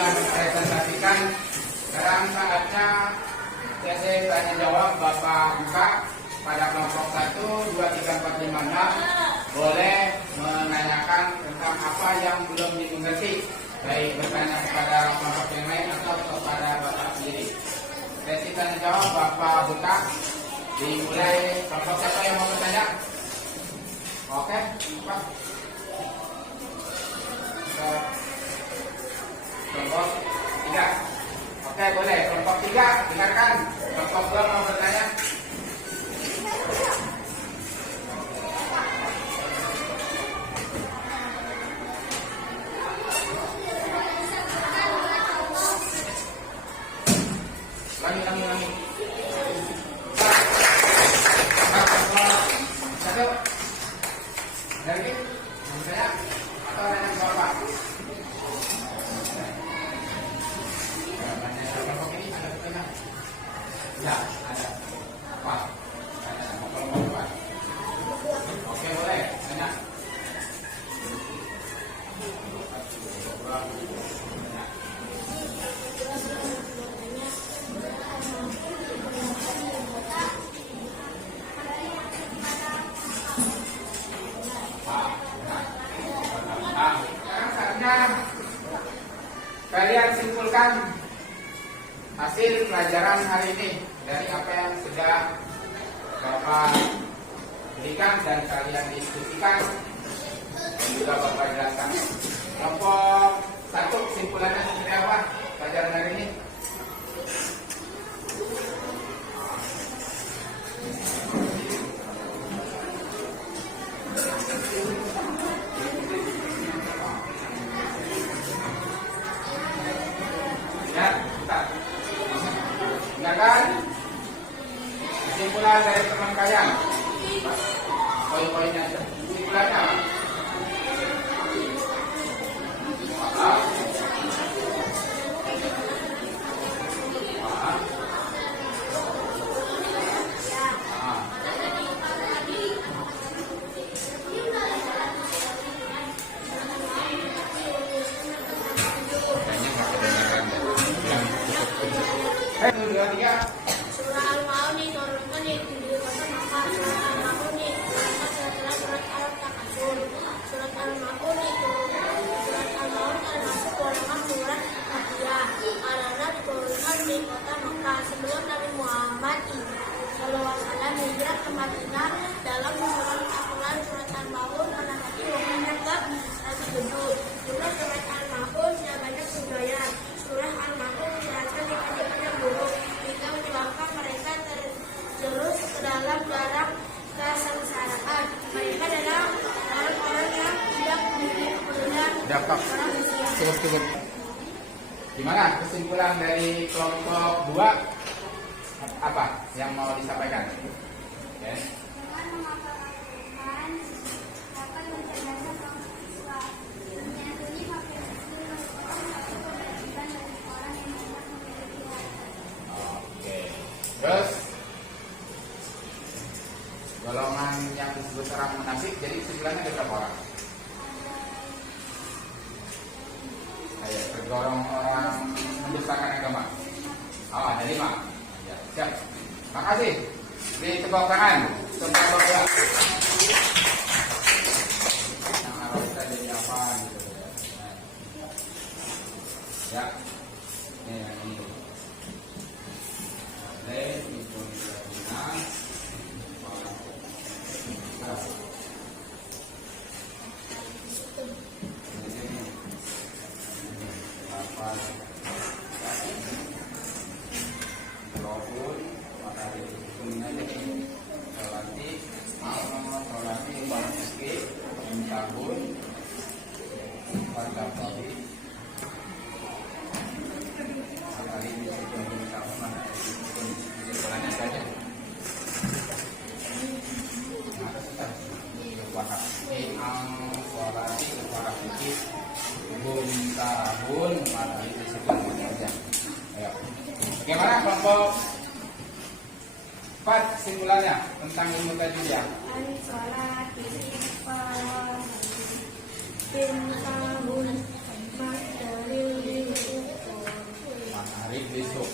sudah mempresentasikan, sekarang saatnya sesi tanya jawab Bapak buka pada kelompok 1, 2, 3, 4, 5, 6. Boleh menanyakan tentang apa yang belum dimengerti, baik bertanya kepada kelompok yang lain atau kepada Bapak sendiri. Sesi tanya jawab Bapak buka dimulai. Kelompok siapa yang mau bertanya? Oke, Pak. Kelompok 3. Oke, boleh. Kelompok 3, dengarkan. Kelompok 2 mau bertanya. Ulangi. Satu. Lagi? Saya atau ada yang bapak? Kelompok ini ada bertanya? Ya, ada. Apa? Ada kelompok 2. Oke, boleh. Tanya. Kalian simpulkan hasil pelajaran hari ini dari apa yang sudah Bapak berikan dan kalian diskusikan dan juga Bapak jelaskan. Kelompok 1, kesimpulannya seperti apa pelajaran hari ini? Dengarkan kesimpulan dari teman kalian. Poin-poinnya, kesimpulannya. Surah Al-Maun diturunkan di kota Makkah. Surat Al-Maun diturunkan setelah surat Al-Takasur. Surat Al-Maun diturunkan. Surat Al-Maun termasuk golongan surat Makkiyah karena diturunkan di kota Makkah sebelum Nabi Muhammad SAW hijrah ke Madinah. Dalam surat Al-Quran, surat Al-Maun menangani hubungan ke Nabi Gedud. Juga surat Al-Maun tidak banyak budaya. Surah Al-Maun menjelaskan ibadah buruk hingga menyebabkan mereka terjerus ke dalam jurang kesengsaraan. Mereka adalah orang-orang yang tidak memiliki kepedulian orang usia. Cukup. Gimana kesimpulan dari kelompok 2? Apa yang mau disampaikan? Okay. Dengan memaparkan dapat mencerdaskan kaum siswa, menyadari makin kewajiban dari orang yang hendak memiliki harta. Oke. Terus golongan yang disebut orang munafik, jadi kesimpulannya ada berapa orang? Ayo, tergolong orang mendustakan agama. Ada 5. Ya, siap. Makasih. Beri tepuk tangan untuk kelompok 2. Yang harus kita jadi apa gitu ya. Ini yang ini. Itu Bagaimana kelompok 4 kesimpulannya tentang ilmu tajwid? Al-Salat, Bin Sabun, Madalil,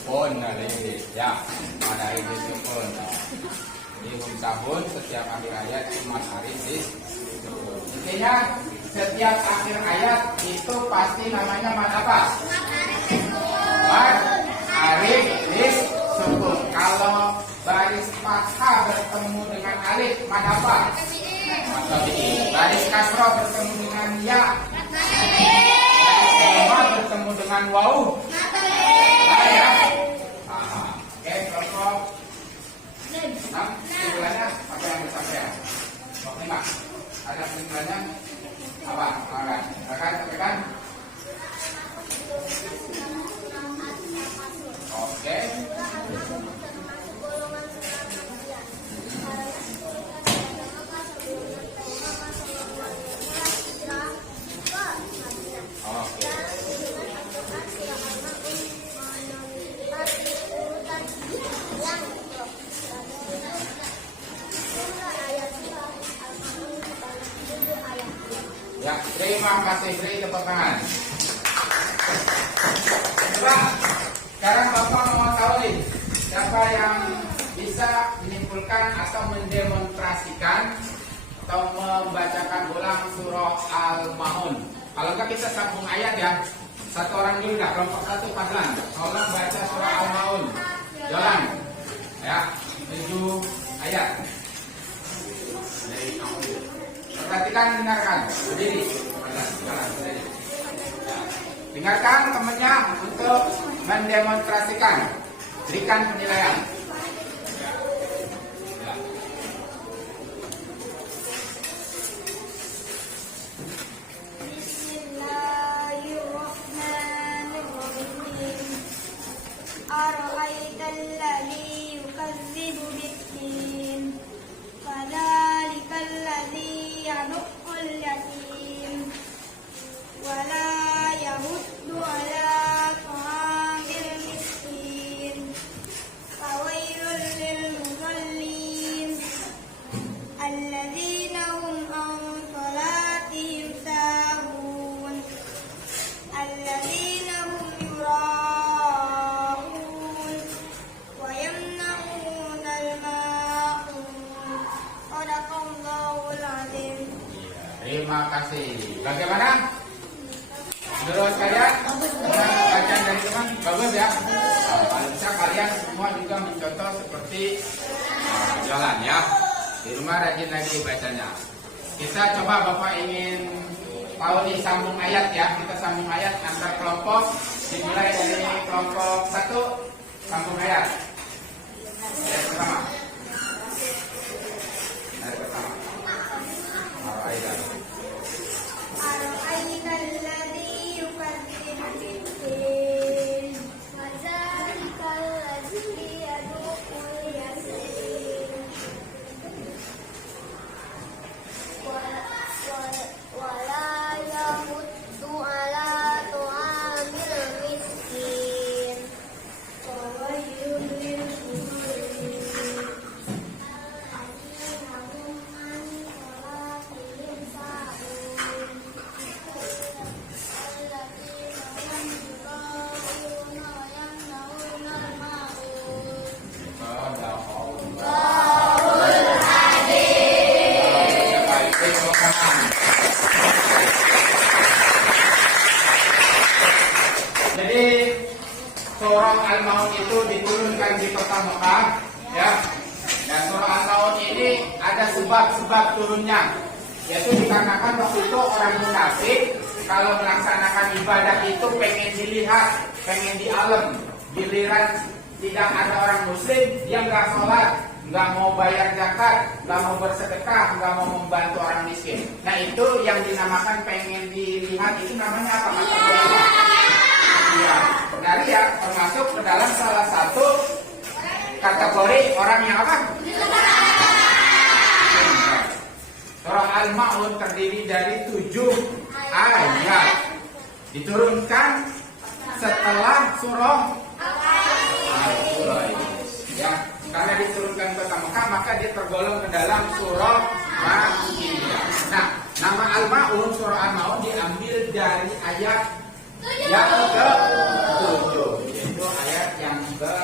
sukun, nah ini ya, ada ini sukun. Jadi sabun setiap akhir ayat cuma hari di sukun. Intinya setiap akhir ayat itu pasti namanya mad apa? Mad alif lis sukun. Kalau baris fathah bertemu dengan alif, mad apa? Mad tabi'i. Baris kasroh bertemu dengan ya. Baris bertemu dengan waw. Ya. Oke, kelompok 6 kesimpulannya apa yang disampaikan? Kelompok 5 ada kesimpulannya apa? Sampaikan. Oke. Ya, terima kasih. Beri tepuk tangan. Coba, sekarang Bapak mau tahu nih, siapa yang bisa menyimpulkan atau mendemonstrasikan atau membacakan ulang surah Al-Maun. Kalau enggak kita sambung ayat ya. Satu orang dulu dah, kelompok 1 Fadlan. Tolong baca surah Al-Maun. Jalan. Ya, 7 ayat. Perhatikan, dengarkan. Berdiri. Jalan, berdiri. Ya. Dengarkan temannya untuk mendemonstrasikan. Berikan penilaian. Ya. Ya. Bismillahirrahmanirrahim. Ara'aital ladzi yukazzibu bid-din. Fadzalikal ladzi yad'ul yatim. Wala yahuddu ala ta'amil miskin. Fawailul lil musallin. Alladzina hum an salatihim sahun. Alladzina hum yura'un wa yamna'unal ma'un. Shadaqallahul azim. Terima kasih. Bagaimana? Menurut kalian? Bacaan dari teman bagus ya? Kalau bisa kalian semua juga mencontoh seperti jalan ya. Di rumah rajin lagi bacanya. Kita coba Bapak ingin tahu nih sambung ayat ya. Kita sambung ayat antar kelompok. Dimulai dari kelompok 1 sambung ayat. Ayat pertama. Ayat pertama. Ayat. Ara'aital ladzi yukadzibu bid-din. Fadzalikal ladzi yad'ul yatim. Wala yahuddu ala ta'amil miskin. Fawailul lil musallin. Alladzina hum an salatihim sahun. Alladzina hum yura'una wa yamna'unal ma'un. Jadi surah Al-Maun itu diturunkan di kota Mekah ya. Dan surah Al-Maun ini ada sebab-sebab turunnya, yaitu dikarenakan waktu itu orang munafik kalau melaksanakan ibadah itu pengen dilihat, pengen dialem. Giliran tidak ada orang muslim, dia nggak sholat, nggak mau bayar zakat, nggak mau bersedekah, nggak mau membantu orang miskin. Nah itu yang dinamakan pengen dilihat, itu namanya apa? Ya, benar ya, termasuk ke dalam salah satu kategori orang yang apa? Surah Al-Maun terdiri dari 7 ayat, diturunkan setelah surah Al-Quran. Ya, karena diturunkan ke Mekah, maka dia tergolong ke dalam surah Makkiyah. Nah, nama Al-Maun, surah Al-Maun diambil dari ayat yang ke-7, yaitu ayat yang ke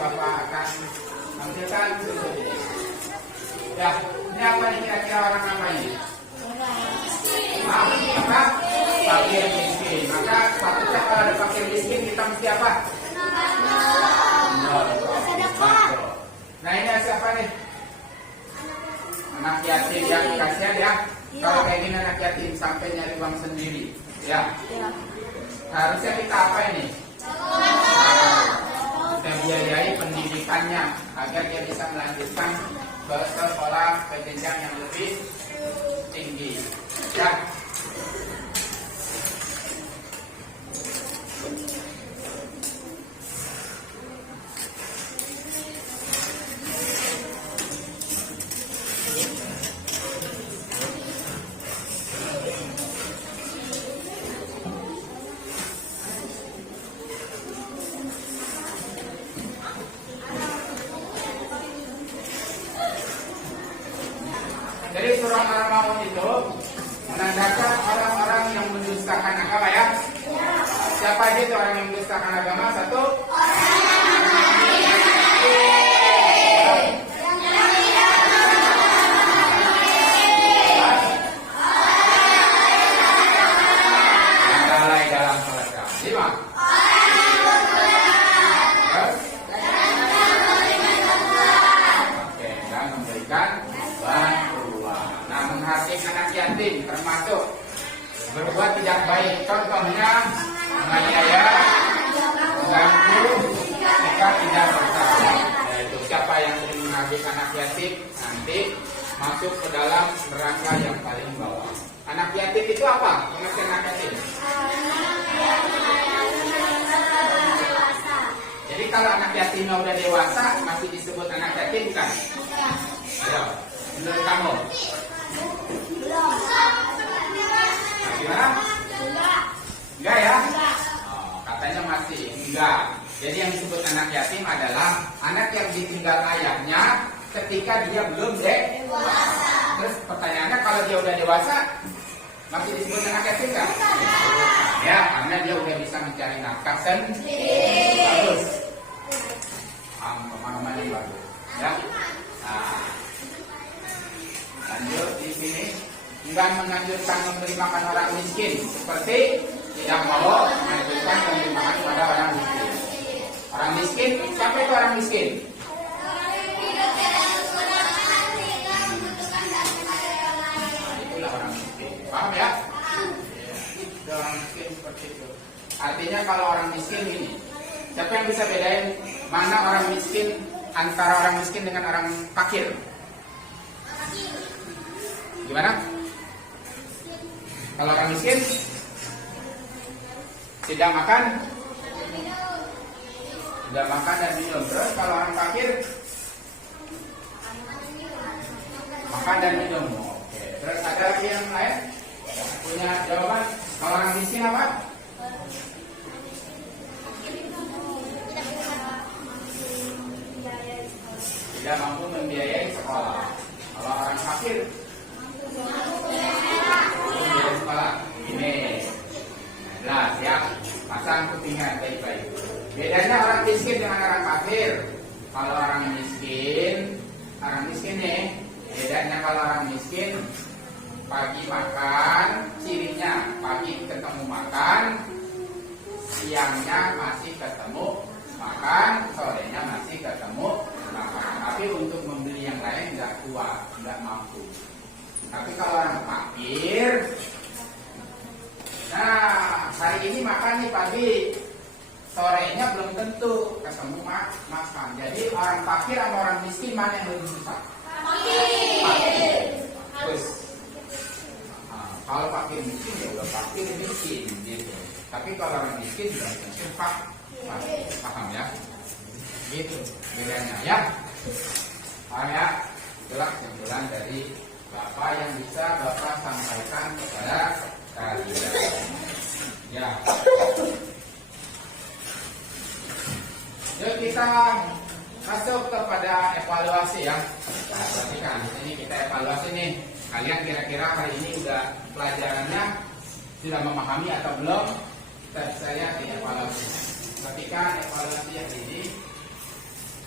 Bapak akan tampilkan dulu. Ya, ini apa nih kira-kira orang namanya? Apa? Fakir miskin. Maka patutnya kalau ada fakir miskin kita mesti apa? Nah ini siapa nih? Anak yatim yang kasihan ya. Kalau kayak gini anak yatim sampai nyari uang sendiri, ya. Harusnya kita apa ini? Kita biayai pendidikannya agar dia bisa melanjutkan ke sekolah ke jenjang yang lebih tinggi. Ya. Jadi surah Al-Maun itu menandakan orang-orang yang mendustakan agama ya. Siapa aja itu orang yang mendustakan agama? Satu. Yang lalai dalam sholat kamu. Lima. Oke, dan memberikan bantuan. Nah, menghargai anak yatim termasuk berbuat tidak baik. Contohnya menganiaya, mengganggu jika tidak bersalah. Yaitu siapa yang sering menghargai anak yatim nanti masuk ke dalam neraka yang paling bawah. Anak yatim itu apa? Pengertian anak yatim. Jadi kalau anak yatimnya udah dewasa masih disebut anak yatim kan? Ayo, menurut kamu? Nah, gimana? Enggak ya? Oh, katanya masih enggak. Jadi yang disebut anak yatim adalah anak yang ditinggal ayahnya ketika dia belum dewasa. Terus pertanyaannya kalau dia udah dewasa masih disebut anak yatim kan? Ya, karena dia udah bisa mencari nafkah sendiri. Bagus. Pemahaman yang bagus. Ya. Nah, lanjut di sini. Enggan menganjurkan memberi makan orang miskin seperti tidak mau menganjurkan memberi makan pada orang miskin. Orang miskin, siapa itu orang miskin? Nah, itulah orang miskin. Paham ya? Itu orang miskin seperti itu. Artinya kalau orang miskin ini, siapa yang bisa bedain mana orang miskin antara orang miskin dengan orang fakir? Gimana? Kalau orang miskin tidak makan dan minum. Terus kalau orang fakir makan dan minum. Oke. Terus ada lagi yang lain punya jawaban? Kalau orang miskin apa? Tidak mampu membiayai sekolah. Kalau orang fakir sekolah ini jelas ya, pasang kupingnya baik-baik. Bedanya orang miskin dengan orang fakir. Kalau orang miskin nih, bedanya kalau orang miskin pagi makan, cirinya pagi ketemu makan, siangnya masih ketemu makan, sorenya masih ketemu makan. Tapi untuk membeli yang lain nggak kuat, nggak mampu. Tapi kalau orang fakir, nah hari ini makan nih pagi, sorenya belum tentu ketemu makan. Jadi orang fakir sama orang miskin mana yang lebih susah? Fakir. Terus, kalau fakir miskin ya udah fakir miskin gitu. Tapi kalau orang miskin ya miskin paham ya? Gitu bedanya ya. Paham ya? Itulah kesimpulan dari Bapak yang bisa Bapak sampaikan kepada kalian. Ya. Yuk kita masuk kepada evaluasi ya. Nah, perhatikan ini kita evaluasi nih. Kalian kira-kira hari ini udah pelajarannya sudah memahami atau belum? Kita bisa lihat di evaluasi. Perhatikan evaluasi yang ini.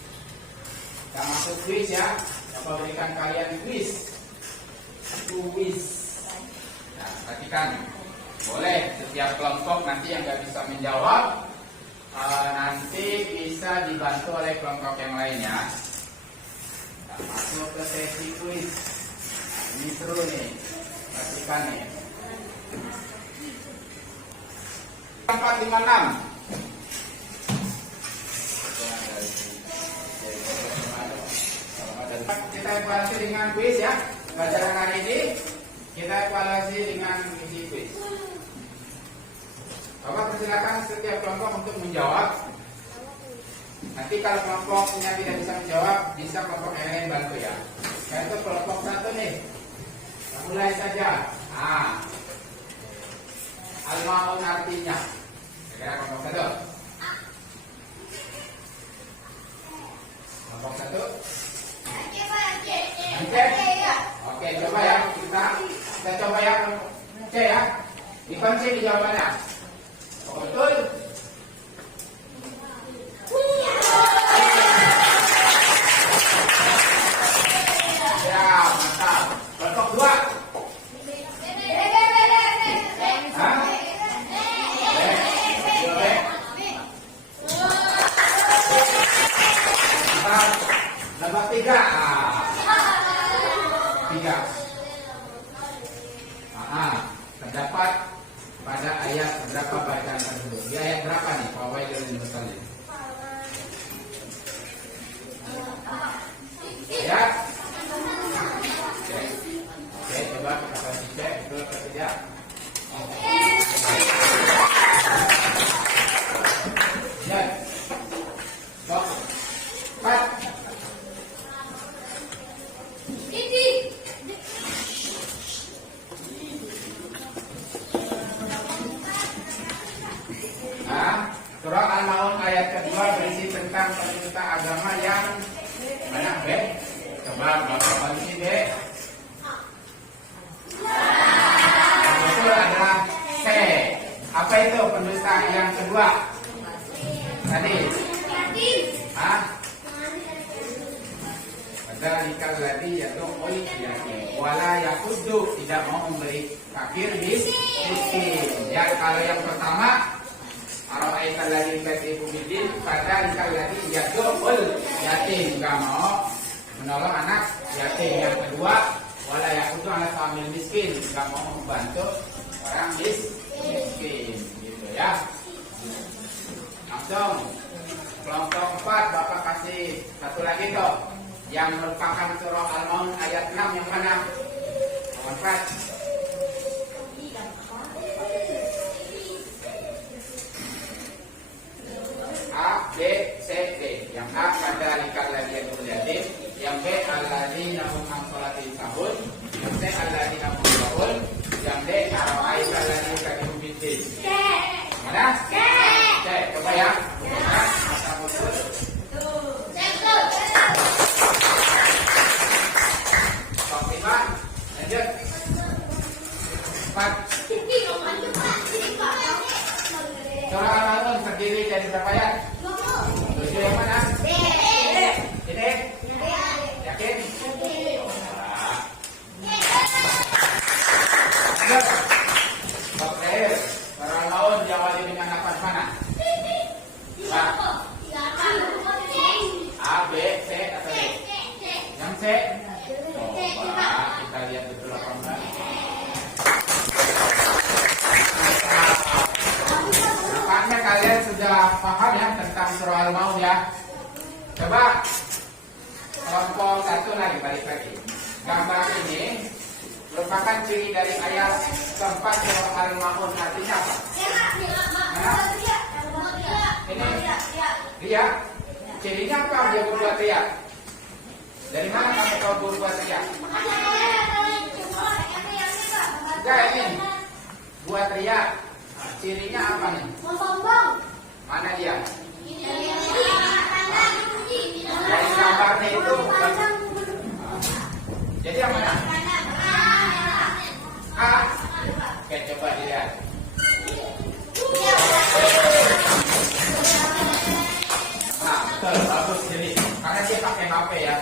Kita masuk kuis ya. Bapak berikan kalian kuis. Nah, perhatikan. Boleh setiap kelompok nanti yang nggak bisa menjawab nanti bisa dibantu oleh kelompok yang lainnya. Kita masuk ke sesi kuis. Ini seru nih. Perhatikan nih. 456. Kita evaluasi dengan kuis ya. Pelajaran hari ini kita evaluasi dengan isi kuis. Bapak persilakan setiap kelompok untuk menjawab. Nanti kalau kelompoknya tidak bisa menjawab, bisa kelompok yang lain bantu ya. Kayak itu kelompok satu nih. Mulai saja. Al-maun artinya. Kira-kira kelompok satu. Kelompok satu. Oke, coba ya kita coba ya. Oke ya. Dikunci di jawabannya. Betul. Ya, mantap. Kelompok dua. Nomor tiga. Terdapat pada ayat berapa bacaan tersebut? Di ayat berapa nih? Fawaidul musallin. Ayat. Oke, coba kita kasih cek betul atau tidak. Ya. Stop. 4. Surah Al-Maun ayat kedua berisi tentang perintah agama yang mana, B? Coba Bapak balik B. Yang betul adalah C. Apa itu pendusta yang kedua? Tadi. Dzalika alladzi yad'ul yatim wala yaquddu, tidak mau memberi kafir miskin. Ya, kalau yang pertama Ara'aital ladzi yukazzibu biddin fadzalika alladzi yad'ul yatim, enggak mau menolong anak yatim. Yang kedua wala yaquddu ala ta'amil miskin, enggak mau membantu orang miskin, gitu ya. Langsung kelompok 4 Bapak kasih satu lagi tuh yang merupakan surah Al-Maun ayat 6 yang mana? Nomor 4. A, B, C, D. Yang A fadzalika alladzi yad'ul yatim, yang B alladzina hum an sholatihim sahun, yang C alladzina hum yura'un, yang D ara'aital ladzi yukazzibu biddin. Mana? C. Coba ya. Masa betul. Lanjut. 4. Surah Al-Maun terdiri dari berapa ayat? 7 yang mana? Ini? Yakin? Lanjut. Oke. Surah Al-Maun diawali dengan lafaz mana? A, B, C atau D? Yang C? Kita lihat betul apa enggak. Nampaknya kalian sudah paham ya tentang surah Al-Maun ya. Coba kelompok satu lagi, balik lagi. Gambar ini merupakan ciri dari ayat keempat surah Al-Maun, artinya apa? Ini ria. Cirinya apa dia berbuat ria? Dari mana kamu tahu berbuat ria? Enggak, ini buat ria. Cirinya apa nih? Mana dia? Dari gambarnya itu bukan. Jadi yang mana? A. Oke, coba dilihat. Nah, betul, bagus. Jadi karena dia pakai HP ya.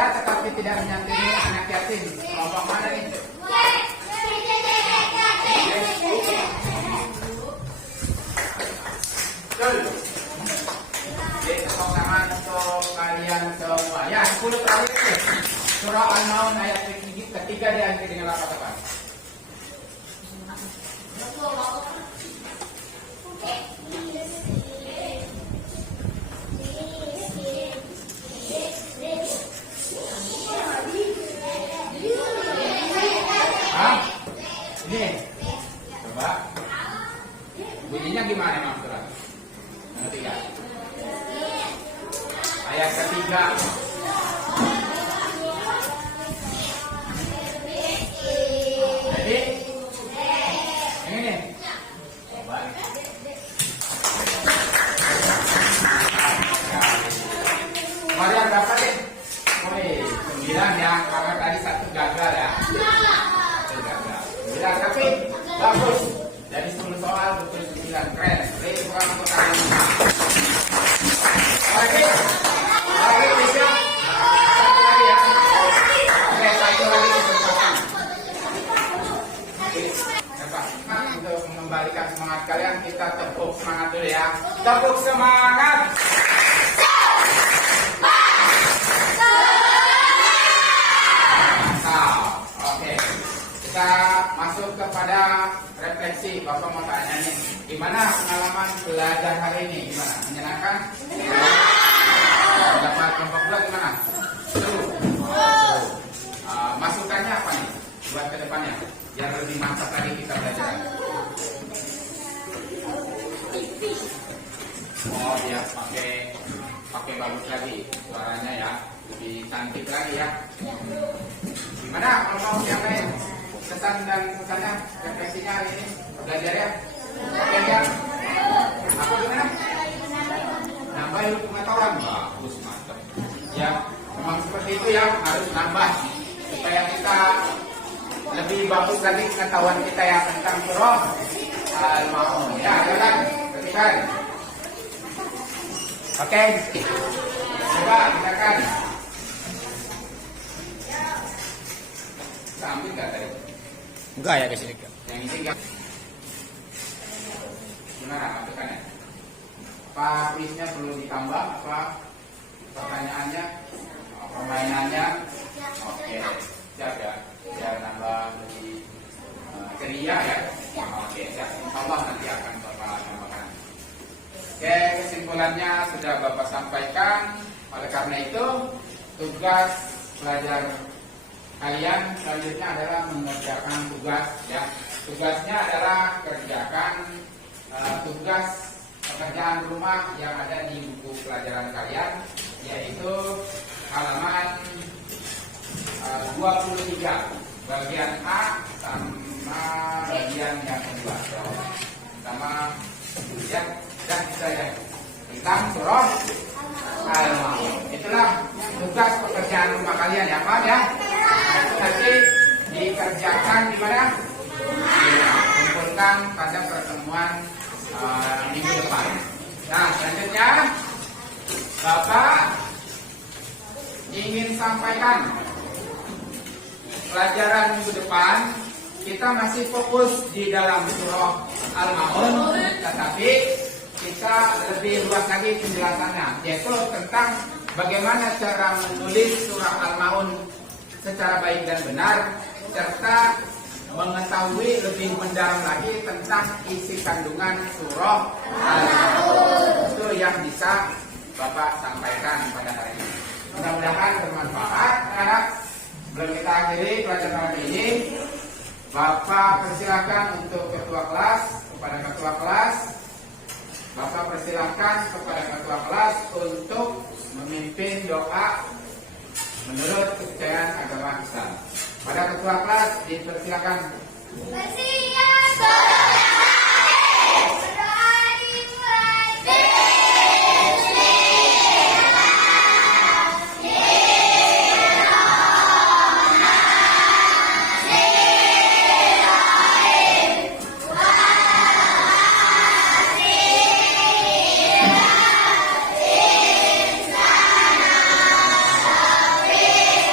saya tetapi tidak menyakiti anak yatim. Kelompok mana nih? Betul. Jadi tepuk tangan untuk kalian semua. Ya, 10 terakhir itu. Surah Al-Maun ayat ketiga diakhiri dengan apa? Ini, coba bunyinya gimana Mas Surat? Yang ketiga. Ayat ketiga. Jadi, yang ini. Coba. Kemarin berapa deh? Woi, 9 ya, karena tadi 1 gagal ya. Ya, tapi bagus. Dari 10 soal betul 9 keren. Jadi bukan untuk kalian. Oke. Oke, bisa. Satu lagi ya. Oke, satu lagi kesempatan. Nah, untuk mengembalikan semangat kalian, kita tepuk semangat dulu ya. Tepuk semangat. Oke. Kita masuk kepada refleksi. Bapak mau tanya nih, gimana pengalaman belajar hari ini? Gimana? Menyenangkan? Dapat kelompok 2 gimana? Seru. Masukannya apa nih buat kedepannya? Biar lebih mantap lagi kita belajar. Oh ya, pakai bagus lagi suaranya ya, lebih cantik lagi ya. Gimana kalau yang lain? Kesan dan pesannya, refleksinya hari ini belajar ya? Oke ya? Apa gimana? Nambah ilmu pengetahuan? Bagus, mantap. Ya, memang seperti itu ya, harus nambah supaya kita lebih bagus lagi pengetahuan kita ya tentang surah Al-Maun. Ya, jalan, ketikan. Oke, coba silakan. Kita ambil nggak tadi? Enggak ya kesini. Yang ini enggak. Gimana masukannya? Apa kuisnya perlu ditambah? Apa pertanyaannya? Permainannya? Oke, siap ya. Biar nambah lebih ceria ya. Oke, siap. Insyaallah nanti akan Bapak tambahkan. Oke, kesimpulannya sudah Bapak sampaikan. Oleh karena itu, tugas pelajar kalian selanjutnya adalah mengerjakan tugas ya. Tugasnya adalah kerjakan tugas pekerjaan rumah yang ada di buku pelajaran kalian, yaitu halaman 23 bagian A sama bagian yang kedua sama ya, dan saya tentang surah Al-Maun. Itulah tugas pekerjaan rumah kalian ya Pak ya. Itu nanti dikerjakan di mana? Kumpulkan pada pertemuan minggu depan. Nah, selanjutnya Bapak ingin sampaikan pelajaran minggu depan kita masih fokus di dalam surah Al-Maun, tetapi kita lebih luas lagi penjelasannya, yaitu tentang bagaimana cara menulis surah Al-Maun secara baik dan benar, serta mengetahui lebih mendalam lagi tentang isi kandungan surah Al-Maun. Itu yang bisa Bapak sampaikan pada hari ini. Mudah-mudahan bermanfaat. Anak, sebelum kita akhiri pelajaran hari ini, Bapak persilakan untuk ketua kelas, kepada ketua kelas, Bapak persilakan kepada ketua kelas untuk memimpin doa menurut kepercayaan agama Islam. Pada ketua kelas dipersilakan.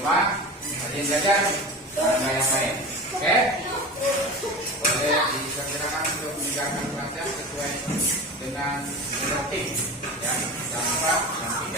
rumah rajin belajar, jangan main-main. Oke? Boleh disertakan untuk meninggalkan pelajaran sesuai dengan tertib, ya, tanpa